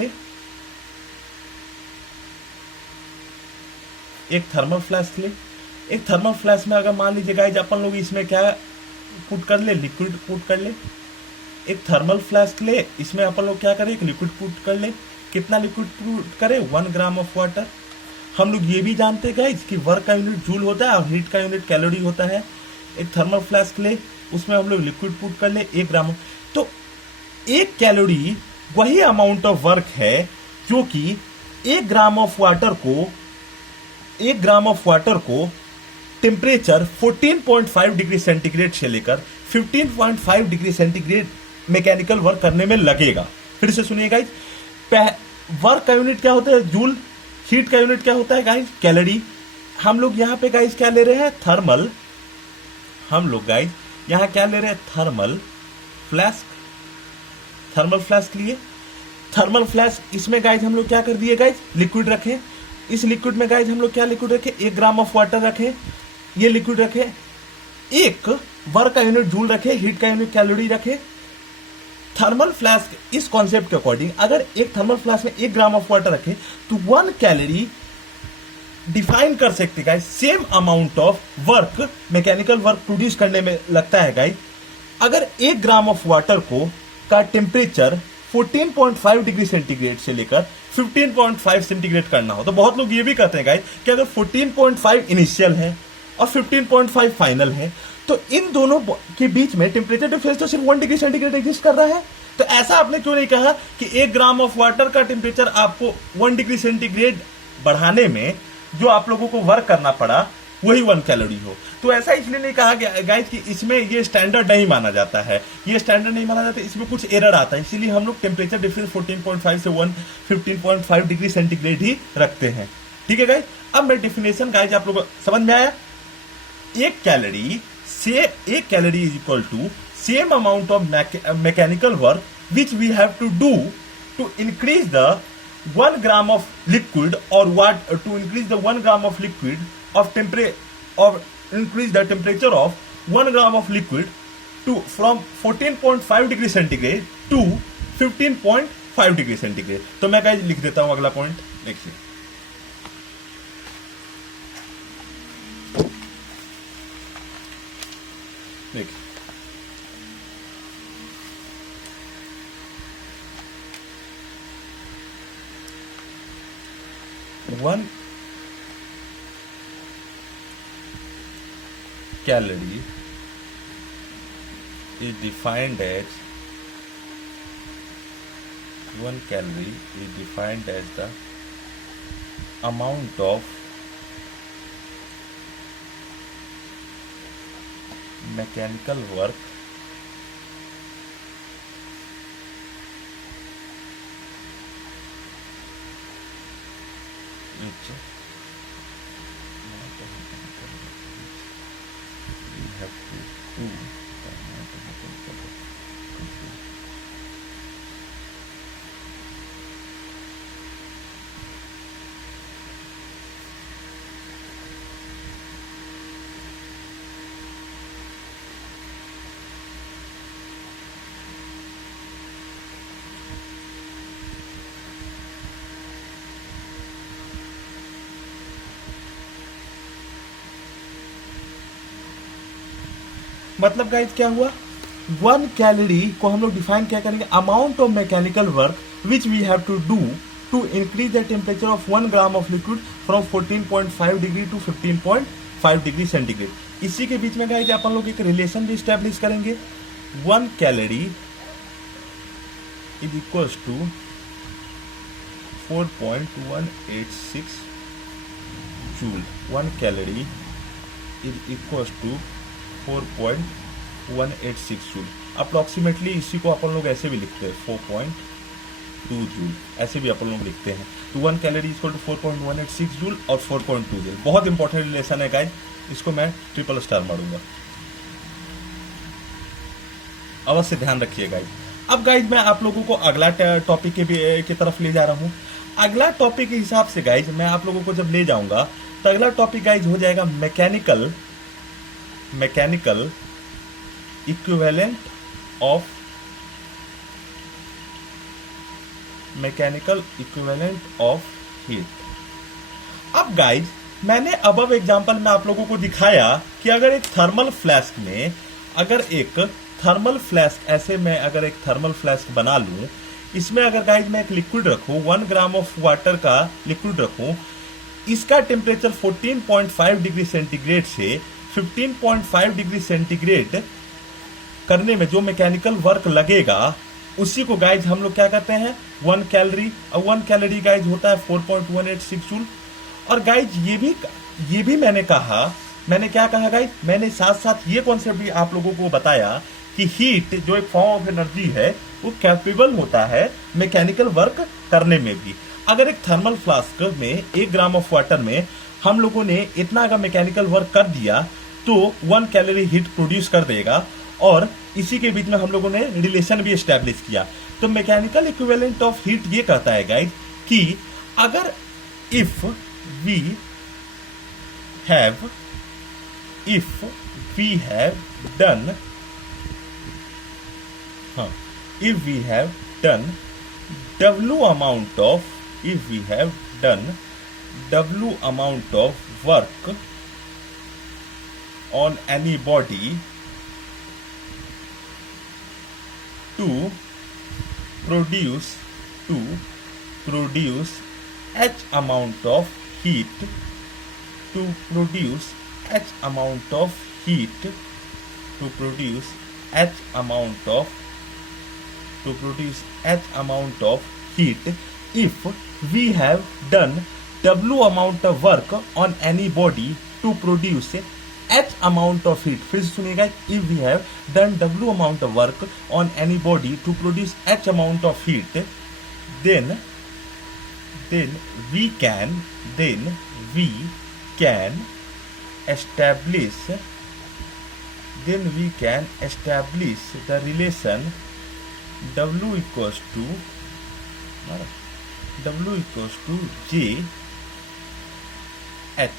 में अगर मान लीजिए गाइस अपन लोग इसमें क्या पुट कर ले, लिक्विड पुट कर ले। एक थर्मल फ्लास्क ले, इसमें अपन लोग क्या करें, एक लिक्विड पुट कर ले। कितना लिक्विड पुट करें, 1 ग्राम ऑफ वाटर। हम लोग ये भी जानते हैं गाइस कि वर्क का यूनिट जूल होता है और हीट का यूनिट कैलोरी होता है। एक थर्मल फ्लास्क ले, उसमें हम लोग लिक्विड पुट कर ले 1 ग्राम। तो 1 कैलोरी वही अमाउंट ऑफ वर्क है जो कि 1 ग्राम ऑफ वाटर को टेम्परेचर 14.5 डिग्री सेंटीग्रेड से लेकर 15.5 डिग्री सेंटीग्रेड मैकेनिकल वर्क करने में लगेगा। फिर से सुनिए गाइस, वर्क का यूनिट क्या होता है, जूल। हीट का यूनिट क्या होता है गाइस, कैलोरी। हम लोग यहाँ पे गाइस क्या ले रहे हैं, थर्मल। हम लोग गाइस यहाँ क्या ले रहे हैं, थर्मल फ्लास्क लिए। थर्मल फ्लास्क, इसमें गाइस हम लोग क्या कर दिए गाइस, लिक्विड रखे। इस लिक्विड में गाइस हम लोग क्या लिक्विड रखे, 1 ग्राम ऑफ वाटर रखे, ये लिक्विड रखे। एक वर्क का यूनिट जूल रखे, हीट का यूनिट कैलोरी रखे। थर्मल फ्लास्क इस कॉन्सेप्ट के अकॉर्डिंग अगर एक थर्मल फ्लास्क में 1 ग्राम ऑफ वाटर रखे तो 1 कैलोरी डिफाइन कर सकते हैं guys, same amount of work mechanical work produce करने में लगता है गाइस। अगर 1 ग्राम ऑफ वाटर का टेम्परेचर 14.5 डिग्री सेंटीग्रेड से लेकर 15.5 सेंटीग्रेड करना हो, तो बहुत लोग ये भी कहते हैं गाइस कि अगर 14.5 इनिशियल है और 15.5 फाइनल है तो इन दोनों के बीच में टेम्परेचर डिफरेंस तो सिर्फ 1 डिग्री सेंटीग्रेड एग्जिस्ट कर रहा है। तो ऐसा आपने क्यों नहीं कहा कि 1 ग्राम ऑफ वाटर का टेम्परेचर आपको 1 डिग्री सेंटीग्रेड बढ़ाने में जो आप लोगों को वर्क करना पड़ा वही 1 कैलोरी हो। तो ऐसा इसलिए नहीं कहा गया गाइस कि इसमें ये स्टैंडर्ड नहीं माना जाता है, ये स्टैंडर्ड नहीं माना जाता, इसमें कुछ एरर आता है, इसीलिए हम लोग टेम्परेचर डिफरेंस 14.5 से 15.5 डिग्री सेंटीग्रेड ही रखते हैं। ठीक है गाइस, अब मैं डेफिनेशन गाइस आप लोगों को समझ में आया। एक calorie is equal to same amount of mechanical work which we have to do to increase the 1 gram of liquid or what to increase the 1 gram of liquid of increase the temperature of 1 gram of liquid to from 14.5 degree centigrade to 15.5 degree centigrade. तो मैं guys लिख देता हूं अगला point, देखिए देखिए 1 calorie is defined as 1 calorie is defined as the amount of mechanical work which we have to do मतलब guys क्या हुआ, 1 कैलोरी को हम लोग डिफाइन क्या करेंगे, amount of mechanical work which we have to do to increase the temperature of 1 gram of liquid from 14.5 degree to 15.5 degree centigrade. इसी के बीच में गाइस अपन लोग एक रिलेशन भी स्टैब्लिश करेंगे, 1 calorie is equals to 4.186 joule. 1 calorie is equals to 4.186 joule. Approximately इसी को अपन लोग ऐसे भी लिखते हैं 4.2 जूल, ऐसे भी अपन लोग लिखते हैं। तो 1 कैलोरी इक्वल टू 4.186 जूल और 4.2 जूल। बहुत इंपॉर्टेंट रिलेशन है गाइस, इसको मैं ट्रिपल स्टार मारूंगा, अवश्य ध्यान रखिए गाइस। अब गाइस मैं आप लोगों को अगला टॉपिक की तरफ ले जा रहा हूं। अगला टॉपिक के हिसाब से गाइस मैं आप लोगों को जब ले जाऊंगा तो अगला टॉपिक गाइस हो जाएगा मैकेनिकल इक्विवेलेंट ऑफ हीट। अब गाइस मैंने अबव एग्जांपल में आप लोगों को दिखाया कि अगर एक थर्मल फ्लास्क में ऐसे मैं अगर एक थर्मल फ्लास्क बना लूं, इसमें अगर गाइस मैं एक लिक्विड रखूं, 1 ग्राम ऑफ वाटर का लिक्विड रखूं, इसका टेम्परेचर 14.5 डिग्री सेंटीग्रेड से 15.5 डिग्री सेंटीग्रेड करने में जो मैकेनिकल वर्क लगेगा उसी को गाइज हम लोग क्या करते हैं 1 कैलोरी। और 1 कैलोरी गाइज होता है 4.186 जूल। और गाइज ये भी मैंने क्या कहा गाइज, मैंने साथ साथ ये कॉन्सेप्ट भी आप लोगों को बताया कि हीट जो एक फॉर्म ऑफ एनर्जी है वो कैपेबल होता है मैकेनिकल वर्क करने में भी। अगर एक थर्मल फ्लास्क में 1 ग्राम ऑफ वाटर में हम लोगों ने इतना अगर मैकेनिकल वर्क कर दिया तो 1 कैलोरी हीट प्रोड्यूस कर देगा। और इसी के बीच में हम लोगों ने रिलेशन भी एस्टैब्लिश किया। तो मैकेनिकल इक्विवेलेंट ऑफ हीट ये कहता है गाइस कि अगर if we have done W amount of work on any body to produce H amount of heat if we have done W amount of work on any body to produce H amount of heat. फिर से सुनिएगा, if we have done W amount of work on any body to produce H amount of heat, then we can establish the relation W equals to J H.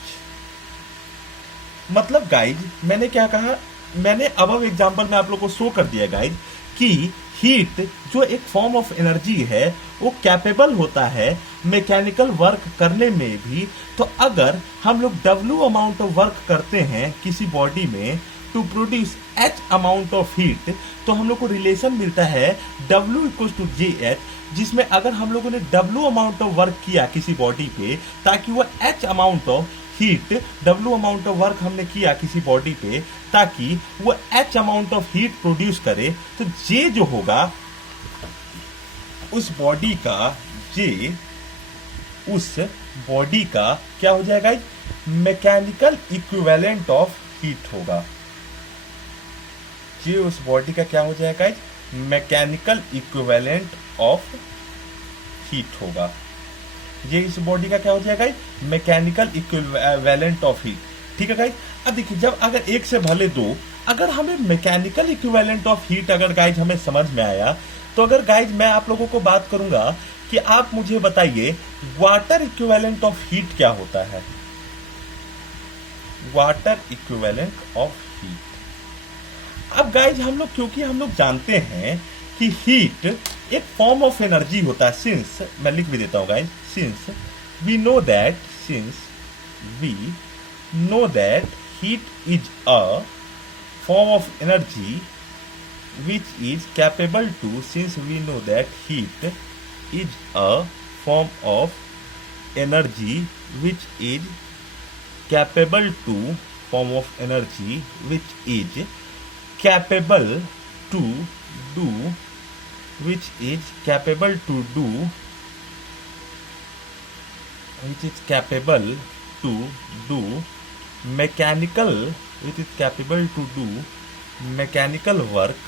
मतलब guys मैंने क्या कहा, मैंने अब example में आप लोगों को शो कर दिया गाइज कि हीट जो एक फॉर्म ऑफ एनर्जी है वो कैपेबल होता है मैकेनिकल वर्क करने में भी। तो अगर हम लोग W अमाउंट ऑफ वर्क करते हैं किसी बॉडी में to produce H amount of heat, तो हम लोग को रिलेशन मिलता है W इक्वल टू JH, जिसमें अगर हम लोगों ने W अमाउंट ऑफ वर्क किया किसी बॉडी पे ताकि वो H amount of heat, W amount of work हमने किया किसी बॉडी पे ताकि वो H amount of heat produce करे, तो J जो होगा उस बॉडी का, J उस बॉडी का क्या हो जाएगा, मैकेनिकल इक्विवेलेंट ऑफ हीट होगा। J उस बॉडी का क्या हो जाएगा, मैकेनिकल इक्विवेलेंट ऑफ हीट होगा। ये इस बॉडी का क्या हो जाएगा, मैकेनिकल इक्विवेलेंट ऑफ हीट। ठीक है गाइज, अब देखिए जब अगर एक से भले दो, अगर हमें मैकेनिकल इक्विवेलेंट ऑफ हीट अगर गाइज हमें समझ में आया, तो अगर गाइज मैं आप लोगों को बात करूंगा कि आप मुझे बताइए वाटर इक्विवेलेंट ऑफ हीट क्या होता है। Water equivalent of heat. अब गाइज हम लोग, क्योंकि हम लोग जानते हैं कि हीट एक फॉर्म ऑफ एनर्जी होता है, सिंस मैं लिख भी देता हूं guys, since we know that heat is a form of energy which is capable to, since we know that heat is a form of energy which is capable to, form of energy which is capable to do, which is capable to do, which is capable to do mechanical, which is capable to do mechanical work.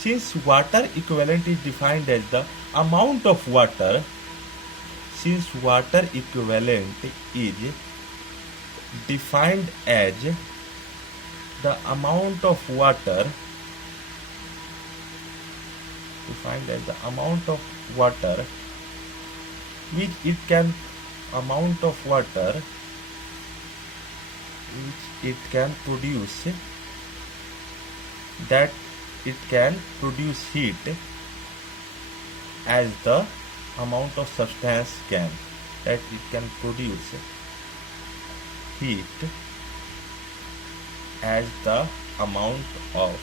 Since water equivalent is defined as the amount of water, since water equivalent is defined as the amount of water, defined as the amount of water which it can, amount of water which it can produce, that it can produce heat as the amount of substance can, that it can produce heat as the amount of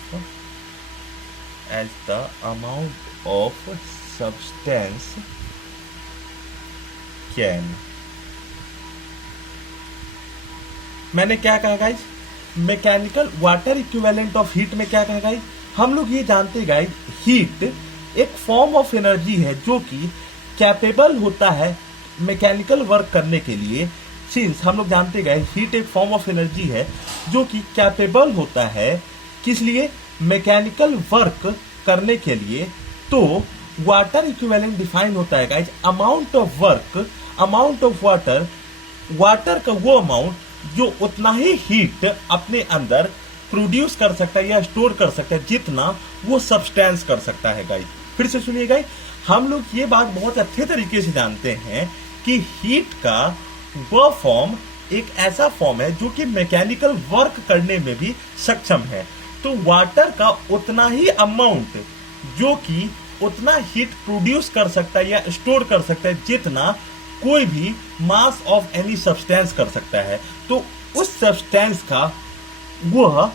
substance can. मैंने क्या कहा guys, mechanical water equivalent of heat में क्या कहा guys, हम लोग ये जानते हैं गाइज हीट एक फॉर्म ऑफ एनर्जी है जो कि कैपेबल होता है मैकेनिकल वर्क करने के लिए। सिंस हम लोग जानते हैं गाइज हीट एक फॉर्म ऑफ एनर्जी है जो कि कैपेबल होता है किस लिए, मैकेनिकल वर्क करने के लिए। तो वाटर इक्विवेलेंट डिफाइन होता है guys amount of work, amount of water, water का वो अमाउंट जो उतना ही हीट अपने अंदर प्रोड्यूस कर सकता है या स्टोर कर सकता है जितना वो सब्सटेंस कर सकता है गाइस। फिर से सुनिए गाइस, हम लोग ये बात बहुत अच्छे तरीके से जानते हैं कि हीट का वह फॉर्म एक ऐसा फॉर्म है जो कि मैकेनिकल वर्क करने में भी सक्षम है। तो वाटर का उतना ही अमाउंट जो कि उतना हीट प्रोड्यूस कर सकता है या स्टोर कर सकता है जितना कोई भी मास ऑफ एनी सब्सटेंस कर सकता है। तो उस सब्सटेंस का वह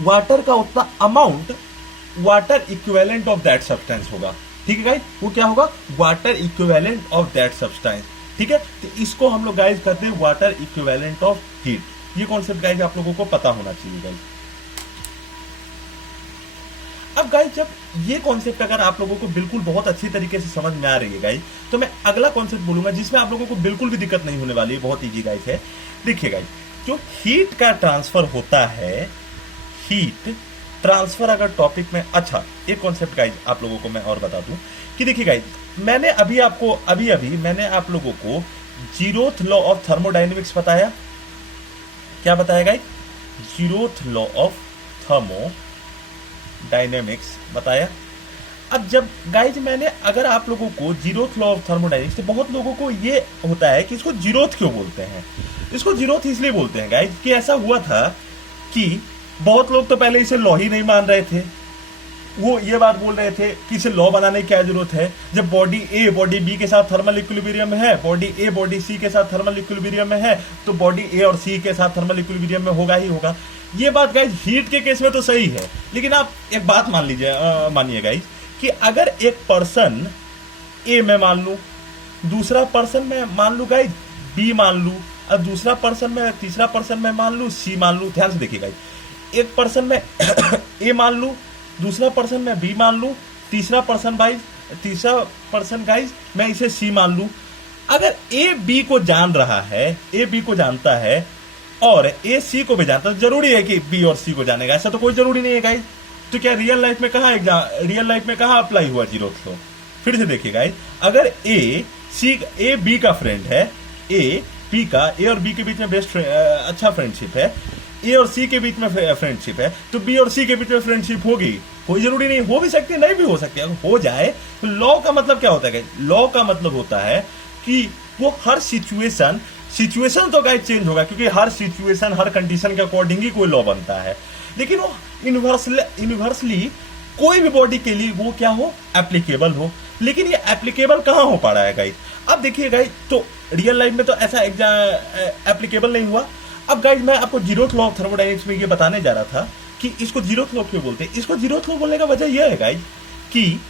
वाटर का उतना amount water equivalent of that substance होगा। ठीक है गाइस, वो क्या होगा, water equivalent of that substance. ठीक है, तो इसको हम लोग गाइस कहते हैं वाटर इक्विवेलेंट ऑफ हीट। ये कॉन्सेप्ट गाइस आप लोगों को पता होना चाहिए गाइस। अब गाइज जब ये कॉन्सेप्ट अगर आप लोगों को बिल्कुल बहुत अच्छी तरीके से समझ में आ रही है गाइज, तो मैं अगला कॉन्सेप्ट बोलूंगा जिसमें आप लोगों को बिल्कुल भी दिक्कत नहीं होने वाली है, बहुत ईजी गाइज है। देखिए गाइज, जो हीट का ट्रांसफर होता है, हीट ट्रांसफर अगर टॉपिक में, अच्छा एक कॉन्सेप्ट गाइज आप लोगों को मैं और बता दूं कि देखिए गाइज, मैंने अभी मैंने आप लोगों को जीरोथ लॉ ऑफ थर्मोडाइनमिक्स बताया। क्या बताया guys? Zeroth law of thermodynamics बताया। अब जब गाइज मैंने अगर आप लोगों को जीरोथ लॉ ऑफ थर्मोडाइनमिक्स, तो बहुत लोगों को ये होता है कि इसको जीरोथ क्यों बोलते हैं। इसको जीरोथ इसलिए बोलते हैं गाइज कि ऐसा हुआ था कि बहुत लोग तो पहले इसे लॉ ही नहीं मान रहे थे। वो ये बात बोल रहे थे कि इसे लॉ बनाने की क्या जरूरत है, जब बॉडी ए बॉडी बी के साथ थर्मल इक्विलिब्रियम में है, बॉडी ए बॉडी सी के साथ थर्मल इक्विलिब्रियम में है, तो बॉडी ए और सी के साथ थर्मल इक्विलिब्रियम में होगा ही होगा। ये बात गाइज हीट के केस में तो सही है, लेकिन आप एक बात मान लीजिए, मानिए गाइज कि अगर एक पर्सन ए में मान लू, दूसरा पर्सन में मान लू गाइज बी मान लू, अब दूसरा पर्सन में, तीसरा पर्सन में मान लू सी मान लू। ध्यान से देखिए गाइज, एक पर्सन में ए मान लू, दूसरा पर्सन में बी मान लू, तीसरा पर्सन गाइज मैं इसे सी मान लू। अगर ए बी को जान रहा है, ए बी को जानता है और ए सी को भी जानता है, जरूरी है कि बी और सी को जानेगा? ऐसा तो कोई जरूरी नहीं है गाइज। तो क्या रियल लाइफ में कहां अप्लाई हुआ जीरोथ लॉ? फिर से देखिए गाइज, अगर ए बी का फ्रेंड है, ए और बी के बीच में अच्छा फ्रेंडशिप है, ए और सी के बीच में फ्रेंडशिप है, तो बी और सी के बीच में फ्रेंडशिप होगी? कोई जरूरी नहीं, हो भी सकती है, नहीं भी हो सकती है। अगर हो जाए तो लॉ का मतलब क्या होता है? लॉ का मतलब होता है कि वो हर सिचुएशन तो गाइस चेंज होगा, क्योंकि हर सिचुएशन हर कंडीशन के अकॉर्डिंग ही कोई लॉ बनता है, लेकिन वो यूनिवर्सली कोई भी बॉडी के लिए वो क्या हो, एप्लीकेबल हो। लेकिन ये एप्लीकेबल कहां हो पा रहा है गाइस? अब देखिए गाइस, तो रियल लाइफ में तो ऐसा एप्लीकेबल नहीं हुआ। अब गाइस मैं आपको जीरोथ लॉ ऑफ थर्मोडायनेमिक्स में ये बताने जा रहा था कि इसको जीरोथ लॉ क्यों बोलते हैं। इसको जीरोथ लॉ बोलने का वजह यह है गाइस कि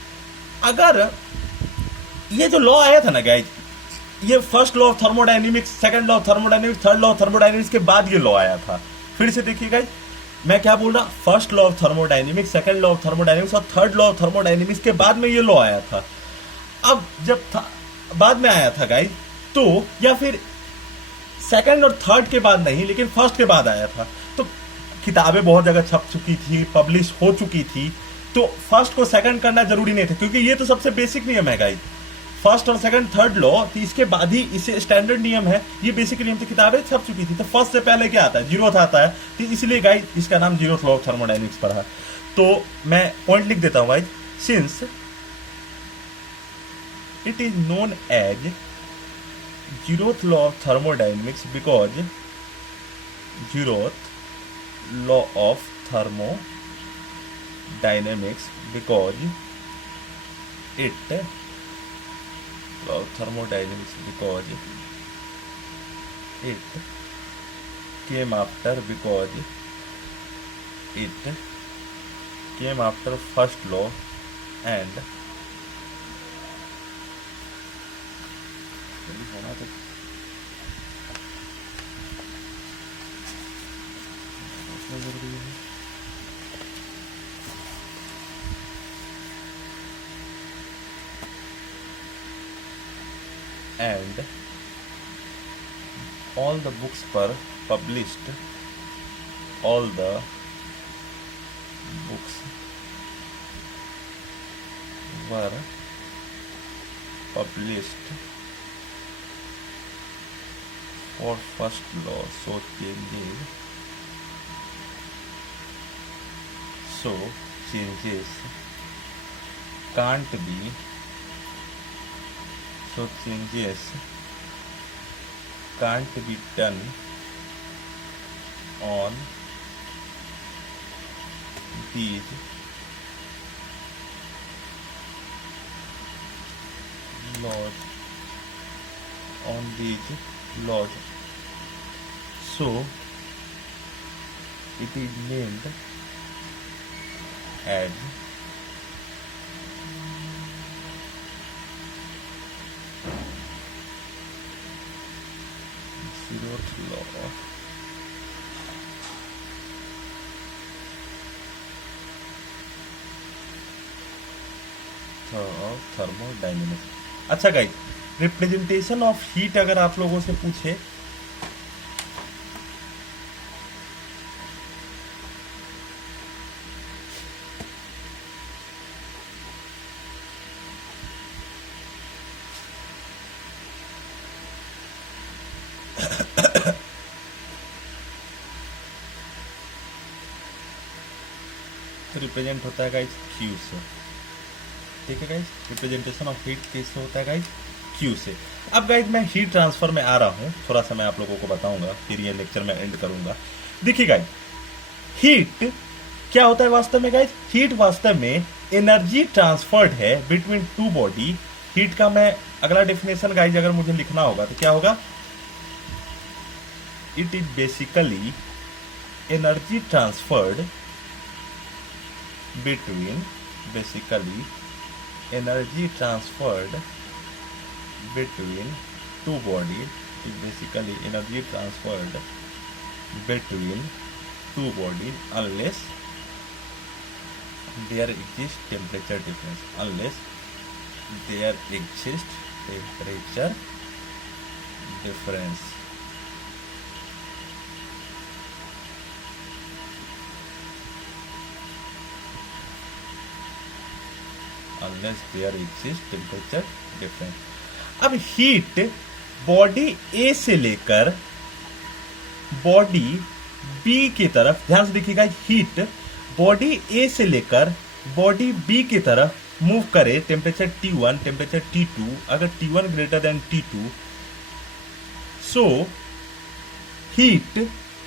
अगर ये जो लॉ आया था ना गाइस, ये first law of thermodynamics, second law of thermodynamics, third law of thermodynamics के बाद ये लॉ आया था। फिर से देखिए गाइस, मैं क्या बोल रहा, first law of thermodynamics, second law of thermodynamics और थर्ड लॉ ऑफ थर्मोडायनेमिक्स के बाद में ये लॉ आया था। अब जब बाद में आया था गाइस, तो या फिर सेकंड और थर्ड के बाद नहीं, लेकिन फर्स्ट के बाद आया था, तो किताबें बहुत जगह छप चुकी थी, पब्लिश हो चुकी थी, तो फर्स्ट को सेकंड करना जरूरी नहीं था, क्योंकि ये तो सबसे बेसिक नियम है गाइस। फर्स्ट और सेकंड थर्ड लॉ, तो इसके बाद ही इसे स्टैंडर्ड नियम है, ये बेसिक नियम थी, किताबें छप चुकी थी। तो फर्स्ट से पहले क्या आता है, जीरोथ आता है, तो इसलिए गाइस इसका नाम जीरोथ लॉ ऑफ थर्मोडायनेमिक्स पड़ा। तो मैं पॉइंट लिख देता हूं guys, since it is known as zeroth law of thermodynamics because zeroth law of thermodynamics because it law of thermodynamics because it came after first law and and all the books were published, all the books were published for first law, so changes can't be, so changes can't be done on these laws, so it is named as zeroth law of of thermodynamics. अच्छा guys, representation of heat अगर आप लोगों से पूछे तो represent होता है guys Q से। ठीक है गाइस, रिप्रेजेंटेशन ऑफ हीट कैसे होता है गाइस? क्यू से। अब गाइस मैं हीट ट्रांसफर में आ रहा हूं, थोड़ा सा मैं आप लोगों को बताऊंगा, फिर ये लेक्चर में एंड करूंगा। देखिए गाइस, हीट क्या होता है वास्तव में गाइस? हीट वास्तव में एनर्जी ट्रांसफर्ड है बिटवीन टू बॉडी। हीट का मैं अगला डेफिनेशन गाइस अगर मुझे लिखना होगा तो क्या होगा? It is basically energy transferred between basically energy transferred between two bodies is basically energy transferred between two bodies unless there exists temperature difference, unless there exists temperature difference। unless there exists temperature difference। अब heat body A से लेकर body B की तरफ, ध्यान से देखिएगा, heat body A से लेकर बॉडी बी की तरफ मूव करे टेम्परेचर T1, टेम्परेचर T2, अगर T1 greater than T2, so heat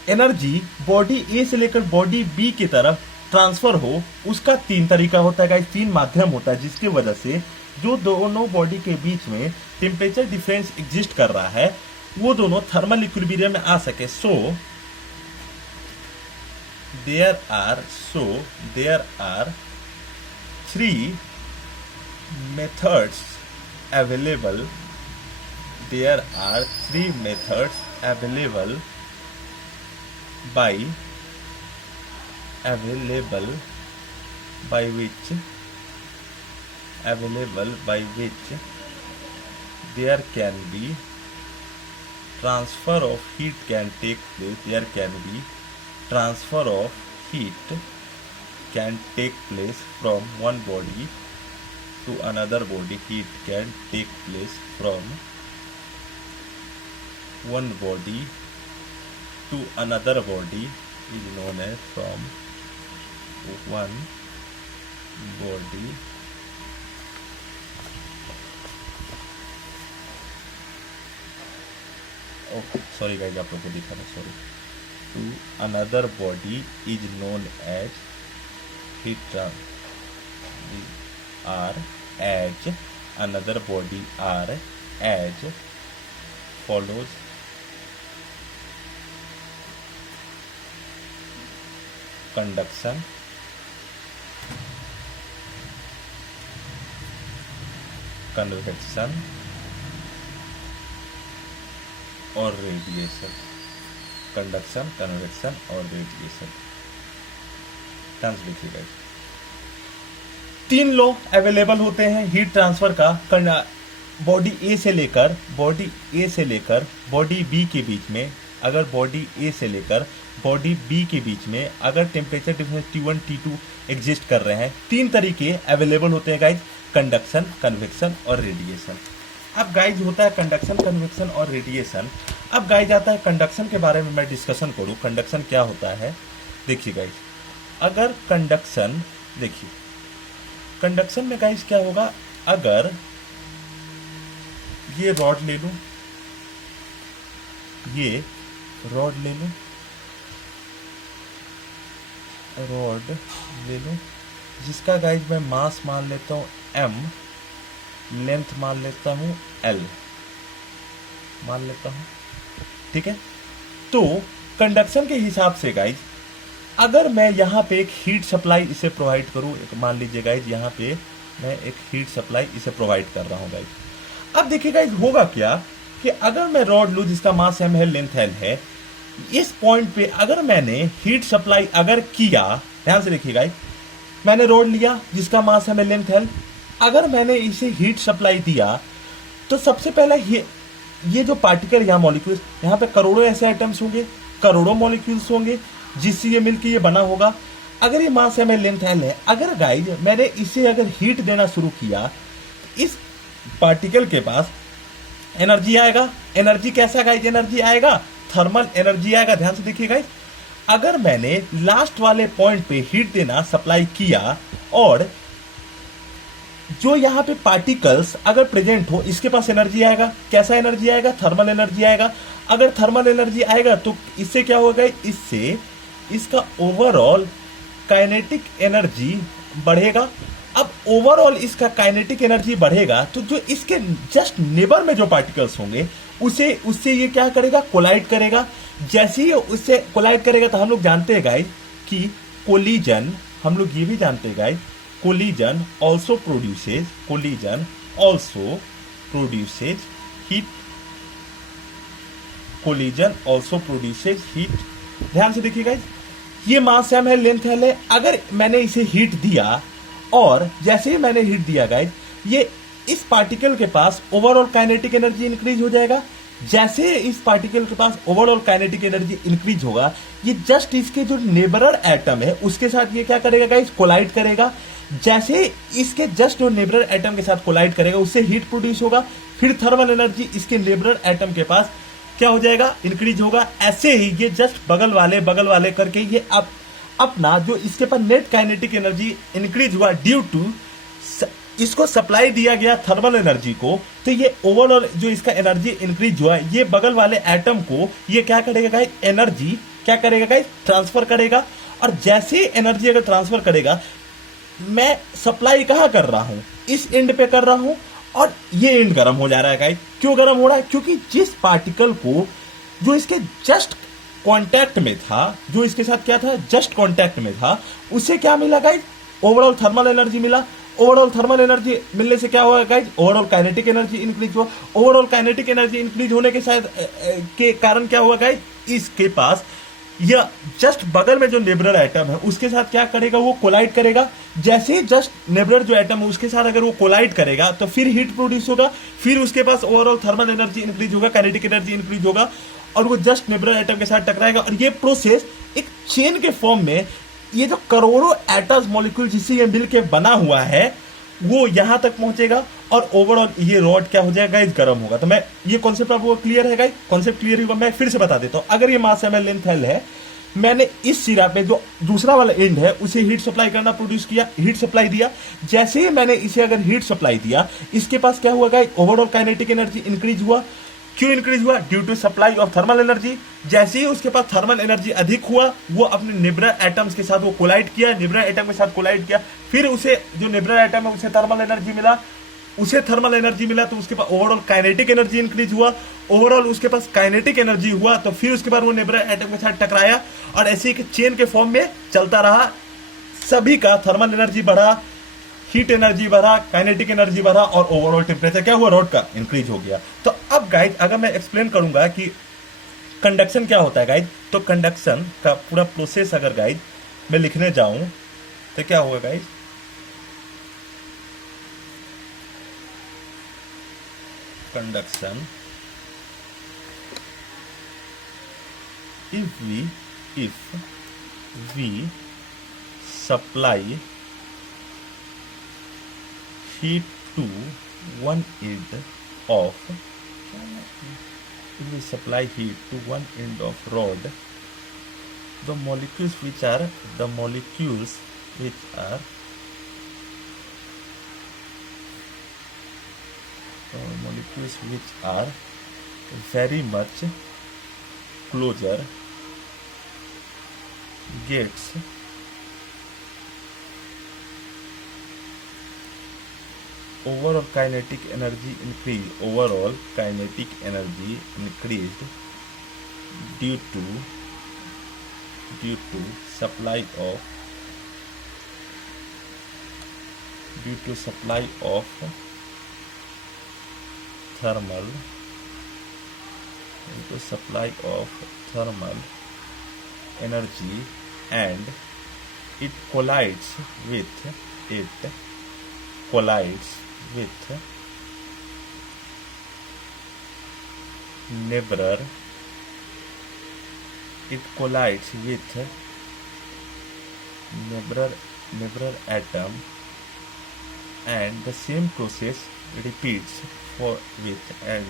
energy body A से लेकर बॉडी बी की तरफ ट्रांसफर हो, उसका तीन तरीका होता है गाइस, तीन माध्यम होता है जिसकी वजह से जो दोनों बॉडी के बीच में टेम्परेचर डिफरेंस एग्जिस्ट कर रहा है वो दोनों थर्मल इक्विलिब्रियम में आ सके। So there are three methods available, there are three methods available by which there can be transfer of heat can take place, there can be transfer of heat can take place from one body to another body, heat can take place from one body to another body is known as from one body okay sorry guys आप लोग को दिखा रहा, sorry, to another body is known as heat as another body are as follows। Conduction, convection और radiation. Conduction, convection और radiation. ध्यान से देखिएगा, तीन लॉ अवेलेबल होते हैं हीट ट्रांसफर का बॉडी ए से लेकर बॉडी बी के बीच में। अगर बॉडी ए से लेकर बॉडी बी के बीच में अगर temperature difference T1, T2 exist कर रहे हैं, तीन तरीके अवेलेबल होते हैं गाइज, कंडक्शन, कन्वेक्शन और रेडिएशन। अब गाइज होता है कंडक्शन, कन्वेक्शन और रेडिएशन। अब गाइज आता है कंडक्शन के बारे में मैं डिस्कशन करूं, कंडक्शन क्या होता है। देखिए गाइज, अगर कंडक्शन, देखिए कंडक्शन में गाइज क्या होगा, अगर ये रॉड ले लूं, ये रॉड ले लूं, जिसका गाइज मैं मास मान लेता हूं m, लेंथ मान लेता हूं l, मान लेता हूं, ठीक है। तो कंडक्शन के हिसाब से गाइज अगर मैं यहाँ पे एक हीट सप्लाई इसे प्रोवाइड करूँ, मान लीजिए गाइज यहाँ पे मैं एक हीट सप्लाई इसे प्रोवाइड कर रहा हूँ गाइज। अब देखिए गाइज होगा क्या कि अगर मैं रॉड लूँ जिसका मास m है, लेंथ l है, इस पॉइंट पे अगर मैंने हीट सप्लाई अगर किया, ध्यान से देखिए गाइज, मैंने रॉड लिया जिसका मास m है, लेंथ l, अगर मैंने इसे हीट सप्लाई दिया तो सबसे पहले ये जो पार्टिकल या मॉलिक्यूल्स, यहाँ पे करोड़ों ऐसे आइटम्स होंगे, करोड़ों मॉलिक्यूल्स होंगे जिससे ये मिलकर ये बना होगा। अगर ये मास एम लेंथ एल है, अगर गाइज मैंने इसे अगर हीट देना शुरू किया, इस पार्टिकल के पास एनर्जी आएगा। एनर्जी कैसा गाइज एनर्जी आएगा? थर्मल एनर्जी आएगा। ध्यान से देखिए गाइज, अगर मैंने लास्ट वाले पॉइंट पे हीट देना सप्लाई किया और जो यहाँ पे पार्टिकल्स अगर प्रेजेंट हो, इसके पास एनर्जी आएगा। कैसा एनर्जी आएगा? थर्मल एनर्जी आएगा। अगर थर्मल एनर्जी आएगा तो इससे क्या होगा? इससे इसका ओवरऑल काइनेटिक एनर्जी बढ़ेगा। अब ओवरऑल इसका काइनेटिक एनर्जी बढ़ेगा तो जो इसके जस्ट नेबर में जो पार्टिकल्स होंगे उससे ये क्या करेगा? कोलाइड करेगा। जैसे ही उससे कोलाइड करेगा तो हम लोग जानते हैं गाइस कि कोलिजन, हम लोग ये भी जानते हैं guys, collision also produces heat. Collision also produces heat. ध्यान से देखिए गाइस, ये मास एम है, लेंथ एल है। अगर मैंने इसे हीट दिया और जैसे ही मैंने हीट दिया गाइस, ये इस पार्टिकल के पास ओवरऑल काइनेटिक एनर्जी इंक्रीज हो जाएगा। जैसे इस पार्टिकल के पास ओवरऑल काइनेटिक एनर्जी इंक्रीज होगा, ये जस्ट इसके जो नेबरर एटम है उसके साथ ये क्या करेगा गाइस? कोलाइड करेगा। जैसे इसके जस्ट जो नेबरर एटम के साथ कोलाइड करेगा उससे हीट प्रोड्यूस होगा। फिर थर्मल एनर्जी इसके नेबरर एटम के पास क्या हो जाएगा? इंक्रीज होगा। ऐसे ही ये जस्ट बगल वाले करके ये अब अपना जो इसके पास नेट काइनेटिक एनर्जी इंक्रीज हुआ ड्यू टू इसको सप्लाई दिया गया थर्मल एनर्जी को, तो ये ओवरऑल जो इसका एनर्जी इंक्रीज हुआ, ये बगल वाले एटम को ये क्या करेगा गाइस? एनर्जी क्या करेगा गाइस? ट्रांसफर करेगा। और जैसे एनर्जी अगर ट्रांसफर करेगा, मैं सप्लाई कहां कर रहा हूं? इस एंड पे कर रहा हूं और ये एंड गर्म हो जा रहा है गाइस। क्यों गर्म हो रहा है? क्योंकि जिस पार्टिकल को जो इसके जस्ट कांटेक्ट में था, जो इसके साथ क्या था? जस्ट कांटेक्ट में था, उससे क्या मिला गाइस? ओवरऑल थर्मल एनर्जी मिला। ओवरऑल थर्मल एनर्जी मिलने से क्या हुआ guys? Overall kinetic energy increase हुआ। ओवरऑल काइनेटिक एनर्जी इंक्रीज होने के शायद के कारण क्या हुआ गाइस? इसके पास या जस्ट बगल में जो नेबरर एटम है उसके साथ क्या करेगा? वो कोलाइड करेगा। जैसे ही जस्ट नेबरर जो एटम है उसके साथ अगर वो कोलाइड करेगा तो फिर हीट प्रोड्यूस होगा। फिर उसके पास ओवरऑल थर्मल एनर्जी इंक्रीज होगा, काइनेटिक एनर्जी इंक्रीज होगा और वो जस्ट नेबरर एटम के साथ टकराएगा। और ये प्रोसेस एक चेन के फॉर्म में, ये जो करोड़ों एटम्स मॉलिक्यूल जिससे ये मिल के बना हुआ है वो यहां तक पहुंचेगा और ओवरऑल ये रॉड क्या हो जाएगा गाइस? गर्म होगा। तो मैं ये कॉन्सेप्ट आपको क्लियर है गाइस? कॉन्सेप्ट क्लियर हुआ? मैं फिर से बता देता हूं। अगर ये मास एम लेंथ एल है, मैंने इस सिरा पे जो दूसरा वाला एंड है उसे हीट सप्लाई करना प्रोड्यूस किया, हीट सप्लाई दिया। जैसे ही मैंने इसे अगर हीट सप्लाई दिया, इसके पास क्या हुआ guys? Overall kinetic energy increase हुआ। क्यों इंक्रीज हुआ? Due to supply of thermal energy. जैसे ही उसके पास थर्मल एनर्जी अधिक हुआ, वो अपने नेबरर एटम्स के साथ वो कोलाइड किया, नेबरर एटम के साथ कोलाइड किया। फिर उसे जो नेबरर एटम है उसे थर्मल एनर्जी मिला। उसे थर्मल एनर्जी मिला तो उसके पास ओवरऑल काइनेटिक एनर्जी इंक्रीज हुआ। ओवरऑल उसके पास काइनेटिक एनर्जी हुआ तो फिर उसके बाद वो नेबरर एटम के साथ टकराया और ऐसे एक चेन के फॉर्म में चलता रहा। सभी का थर्मल एनर्जी बढ़ा, हीट एनर्जी बढ़ा, काइनेटिक एनर्जी बढ़ा और ओवरऑल टेम्परेचर क्या हुआ? रॉड का इंक्रीज हो गया। तो अब गाइज अगर मैं एक्सप्लेन करूंगा कि कंडक्शन क्या होता है गाइज, तो कंडक्शन का पूरा प्रोसेस अगर गाइज मैं लिखने जाऊं तो क्या होगा guys? Conduction, if we supply heat to one end of rod, the molecules which are very much closer gets overall kinetic energy increased due to supply of thermal energy and it collides with it collides with neighbor, it collides with neighbor atom, and the same process repeats for with and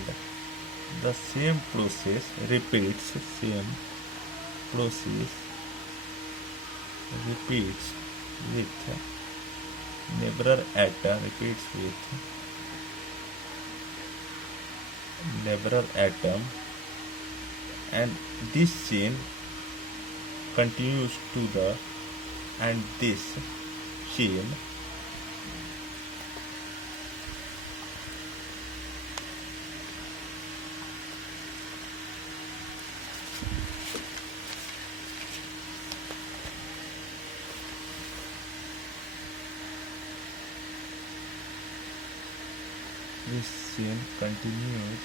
the same process repeats with neighbor atom, and this chain continues to the and this chain continues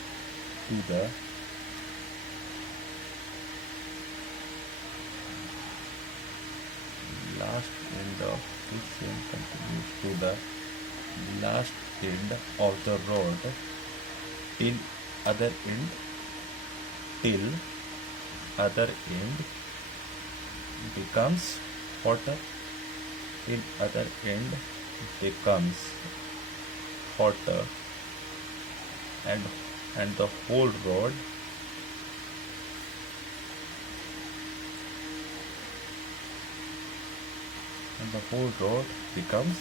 to the last end of this chain continues to the last end of the rod till other end becomes hotter, and the whole rod becomes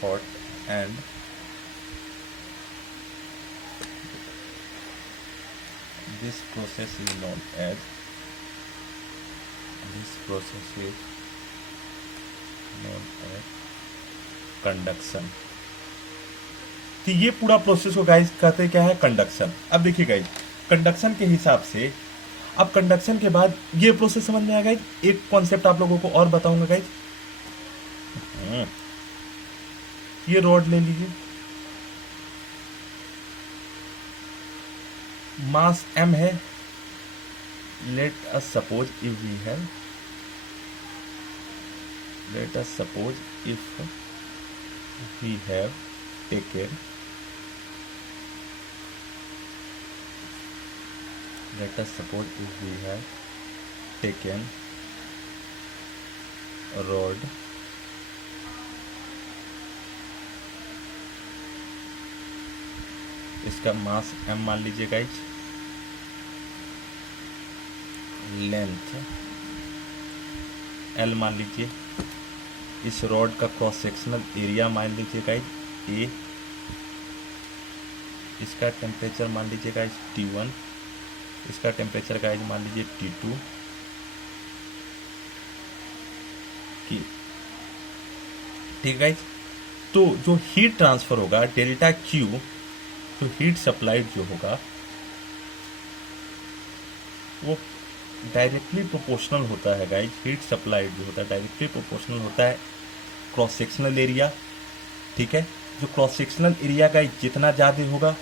hot, and this process is known as conduction. तो ये पूरा process को guys कहते हैं क्या है, conduction. अब देखिए गाइस, कंडक्शन के हिसाब से अब कंडक्शन के बाद ये प्रोसेस समझ में आया गाइस। एक कॉन्सेप्ट आप लोगों को और बताऊंगा गाइस। ये रॉड ले लीजिए, मास m है। Let us suppose if we have taken let us suppose if we have taken a rod इसका मास m मान लीजिए गाइज, लेंथ l मान लीजिए, इस रॉड का क्रॉस सेक्शनल एरिया मान लीजिए गाइज A, इसका टेम्परेचर मान लीजिए गाइज T1, इसका टेम्परेचर गाइज मान लीजिए T2 की। ठीक गाइज, तो जो हीट ट्रांसफर होगा डेल्टा Q, जो हीट सप्लाइड जो होगा वो डायरेक्टली प्रोपोर्शनल होता है गाइज। हीट सप्लाइड जो होता है डायरेक्टली प्रोपोर्शनल होता है क्रॉस सेक्शनल एरिया। ठीक है, जो क्रॉस सेक्शनल एरिया गाइज जितना ज़्यादा होगा,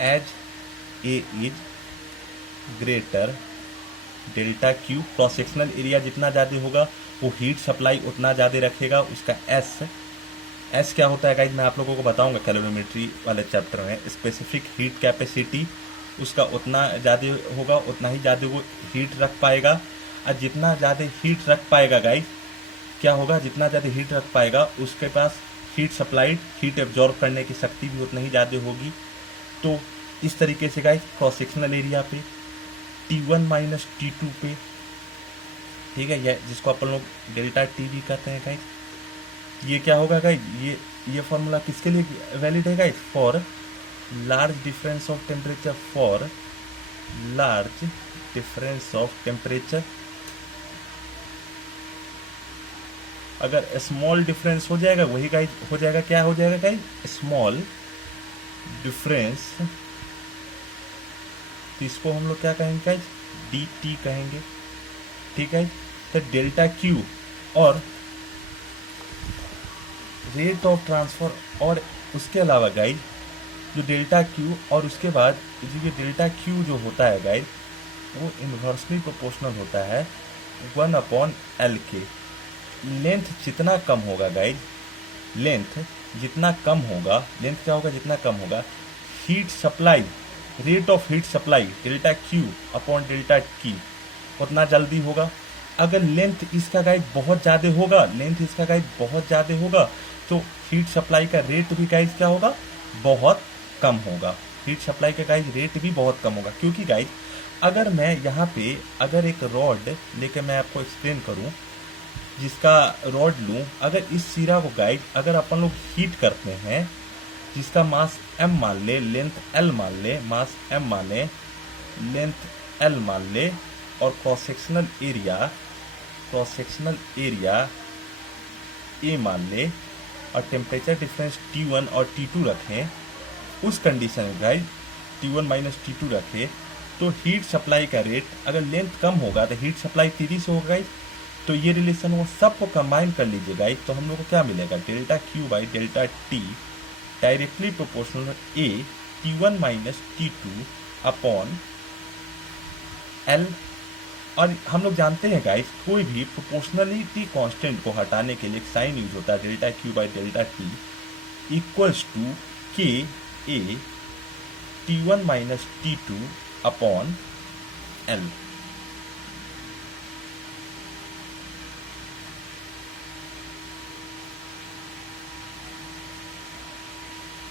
as A is greater delta Q, cross sectional area जितना ज़्यादा होगा वो हीट सप्लाई उतना ज़्यादा रखेगा। उसका एस क्या होता है गाइज, मैं आप लोगों को बताऊंगा कैलोरीमेट्री वाले चैप्टर में। स्पेसिफिक हीट कैपेसिटी उसका उतना ज़्यादा होगा, उतना ही ज़्यादा वो हीट रख पाएगा। और जितना ज़्यादा हीट रख पाएगा गाइज क्या होगा, जितना ज़्यादा हीट रख पाएगा उसके पास हीट सप्लाइड, हीट एब्जॉर्ब करने की शक्ति भी उतना ही ज़्यादा होगी। तो इस तरीके से गाइज क्रॉस सेक्शनल एरिया पे T1 माइनस T2 पे, ठीक है, यह जिसको अपन लोग डेल्टा T भी कहते हैं गाइज, ये क्या होगा गाइज, ये फॉर्मूला किसके लिए वैलिड है guys, for large difference of temperature. अगर स्मॉल डिफरेंस हो जाएगा वही गाइज हो जाएगा, क्या हो जाएगा गाइज, स्मॉल डिफरेंस। तो इसको हम लोग क्या कहेंगे गाइज, dt कहेंगे। ठीक है, तो डेल्टा क्यू और रेट ऑफ ट्रांसफर, और उसके अलावा गाइज जो डेल्टा क्यू और उसके बाद ये डेल्टा क्यू जो होता है गाइज वो इन्वर्सली प्रोपोर्शनल होता है 1/L के। लेंथ जितना कम होगा गाइज, लेंथ जितना कम होगा, लेंथ क्या होगा जितना कम होगा, heat supply, rate of heat supply delta Q upon delta T उतना जल्दी होगा। अगर लेंथ इसका गाइज बहुत ज़्यादा होगा, लेंथ इसका गाइज बहुत ज़्यादा होगा, तो हीट सप्लाई का रेट भी गाइज क्या होगा, बहुत कम होगा। हीट सप्लाई का गाइज रेट भी बहुत कम होगा, क्योंकि गाइज अगर मैं यहाँ पे अगर एक रॉड लेके मैं आपको एक्सप्लेन करूँ, जिसका रॉड लूँ, अगर इस सिरा को गाइज अगर अपन लोग हीट करते हैं, जिसका मास m मान ले, लेंथ l मान ले, मास m मान ले, लेंथ l मान ले, और क्रॉस सेक्शनल एरिया a मान ले, और टेम्परेचर डिफरेंस T1 और T2 रखें, उस कंडीशन में गाइज T1 माइनस T2 रखें, तो हीट सप्लाई का रेट अगर लेंथ कम होगा तो हीट सप्लाई तेजी से होगा गाइज। तो ये रिलेशन वो सबको कंबाइन कर लीजिए गाइज, तो हम लोग को क्या मिलेगा, delta Q by delta T directly proportional A T1 minus T2 upon L। और हम लोग जानते हैं गाइस, कोई भी प्रोपोर्शनलिटी कांस्टेंट को हटाने के लिए एक साइन यूज होता है, delta Q by delta T equals to K A T1 minus T2 upon L।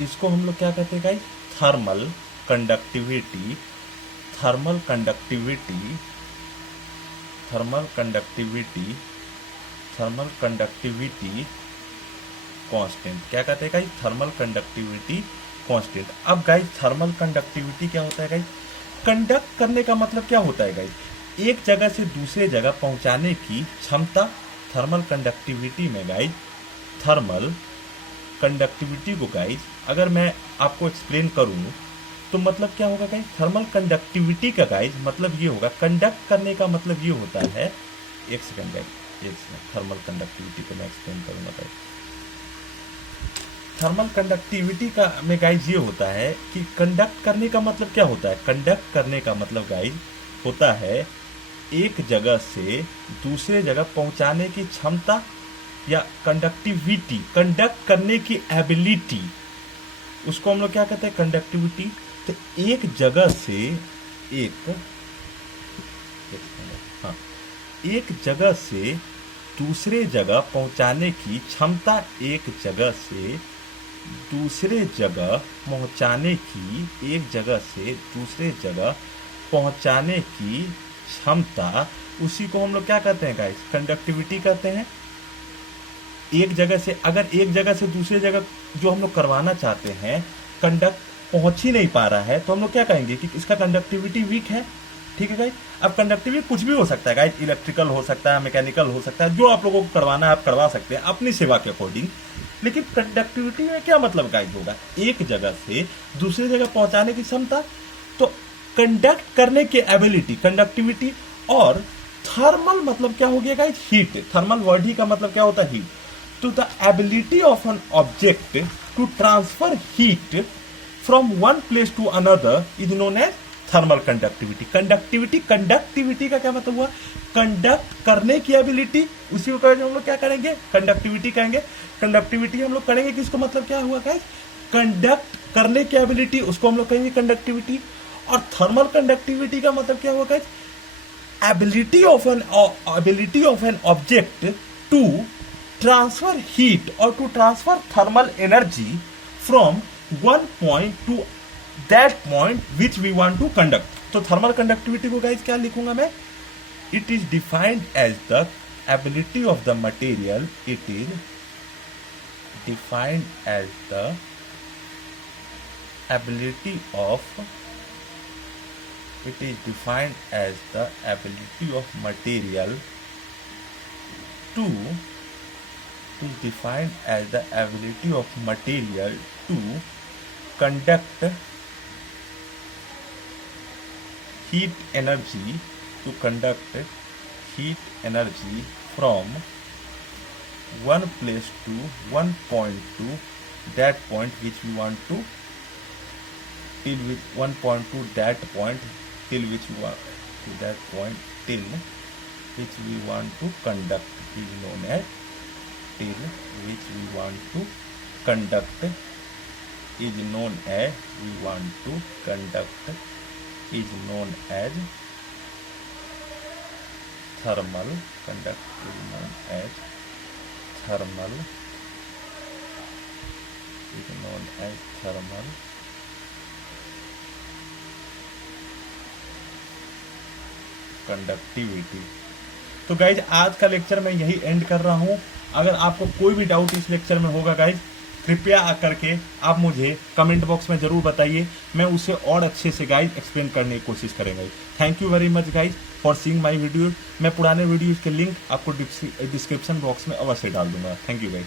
इसको हम लोग क्या कहते हैं guys, thermal conductivity, thermal conductivity, thermal conductivity, thermal conductivity constant. क्या कहते हैं गाइस, थर्मल कंडक्टिविटी कांस्टेंट। अब गाइस थर्मल कंडक्टिविटी क्या होता है गाइस, कंडक्ट करने का मतलब क्या होता है गाइस, एक जगह से दूसरे जगह पहुंचाने की क्षमता। थर्मल कंडक्टिविटी में गाइस, थर्मल कंडक्टिविटी को गाइस अगर मैं आपको एक्सप्लेन करूं तो मतलब क्या होगा गाइस, थर्मल कंडक्टिविटी का गाइस मतलब ये होगा, कंडक्ट करने का मतलब ये होता है, एक सेकंड गाइस, एक सेकंड, थर्मल कंडक्टिविटी को मैं एक्सप्लेन करूंगा गाइस। थर्मल कंडक्टिविटी का में गाइस ये होता है कि कंडक्ट करने का मतलब क्या होता है, कंडक्ट करने का मतलब गाइस होता है एक जगह से दूसरे जगह पहुंचाने की क्षमता या कंडक्टिविटी, कंडक्ट करने की एबिलिटी, उसको हम लोग क्या कहते हैं, कंडक्टिविटी। तो एक जगह से एक जगह से दूसरे जगह पहुंचाने की क्षमता, एक जगह से दूसरे जगह पहुंचाने की, एक जगह से दूसरे जगह पहुंचाने की क्षमता, उसी को हम लोग क्या कहते हैं गाइस, कंडक्टिविटी कहते हैं। एक जगह से, अगर एक जगह से दूसरे जगह जो हम लोग करवाना चाहते हैं, कंडक्ट पहुंच ही नहीं पा रहा है, तो हम लोग क्या कहेंगे कि इसका कंडक्टिविटी वीक है। ठीक है गाइस। अब कंडक्टिविटी कुछ भी हो सकता है गाइस, इलेक्ट्रिकल हो सकता है, मैकेनिकल हो सकता है, जो आप लोगों को करवाना है आप करवा सकते हैं अपनी सेवा के अकॉर्डिंग। लेकिन कंडक्टिविटी में क्या मतलब गाइस होगा, एक जगह से दूसरी जगह पहुंचाने की क्षमता, तो कंडक्ट करने की एबिलिटी कंडक्टिविटी। और थर्मल मतलब क्या हो गया गाइस, हीट। थर्मल वर्ड ही का मतलब क्या होता है, हीट। तो the ability of an object to transfer heat from one place to another is known as thermal conductivity. Conductivity का क्या मतलब हुआ, कंडक्ट करने की एबिलिटी, उसी को हम लोग क्या करेंगे, कंडक्टिविटी कहेंगे। कंडक्टिविटी हम लोग करेंगे, किसको मतलब क्या हुआ गाइस, कंडक्ट करने की एबिलिटी, उसको हम लोग कहेंगे कंडक्टिविटी। और थर्मल कंडक्टिविटी का मतलब क्या हुआ guys, ability of an object to transfer heat or to transfer thermal energy from one point to that point which we want to conduct। तो थर्मल कंडक्टिविटी को गाइस क्या लिखूंगा मैं, it is defined as the ability of the material, it is defined as the ability of, it is defined as the ability of material to, it is defined as the ability of material to conduct heat energy, to conduct heat energy from one place to one point to that point which we want to, till with one point to that point, till which you are to that point, till which we want to conduct is known as till which we want to conduct is known as we want to conduct is known as thermal conduct is known as thermal is known as thermal conductivity. तो guys आज का lecture मैं यही and कर रहा हूं। अगर आपको कोई भी डाउट इस लेक्चर में होगा गाइज, कृपया करके आप मुझे कमेंट बॉक्स में जरूर बताइए, मैं उसे और अच्छे से गाइज एक्सप्लेन करने की कोशिश करेंगे। Thank you very much guys for seeing my video. मैं पुराने वीडियोज के लिंक आपको डिस्क्रिप्शन बॉक्स में अवश्य डाल दूंगा। Thank you guys.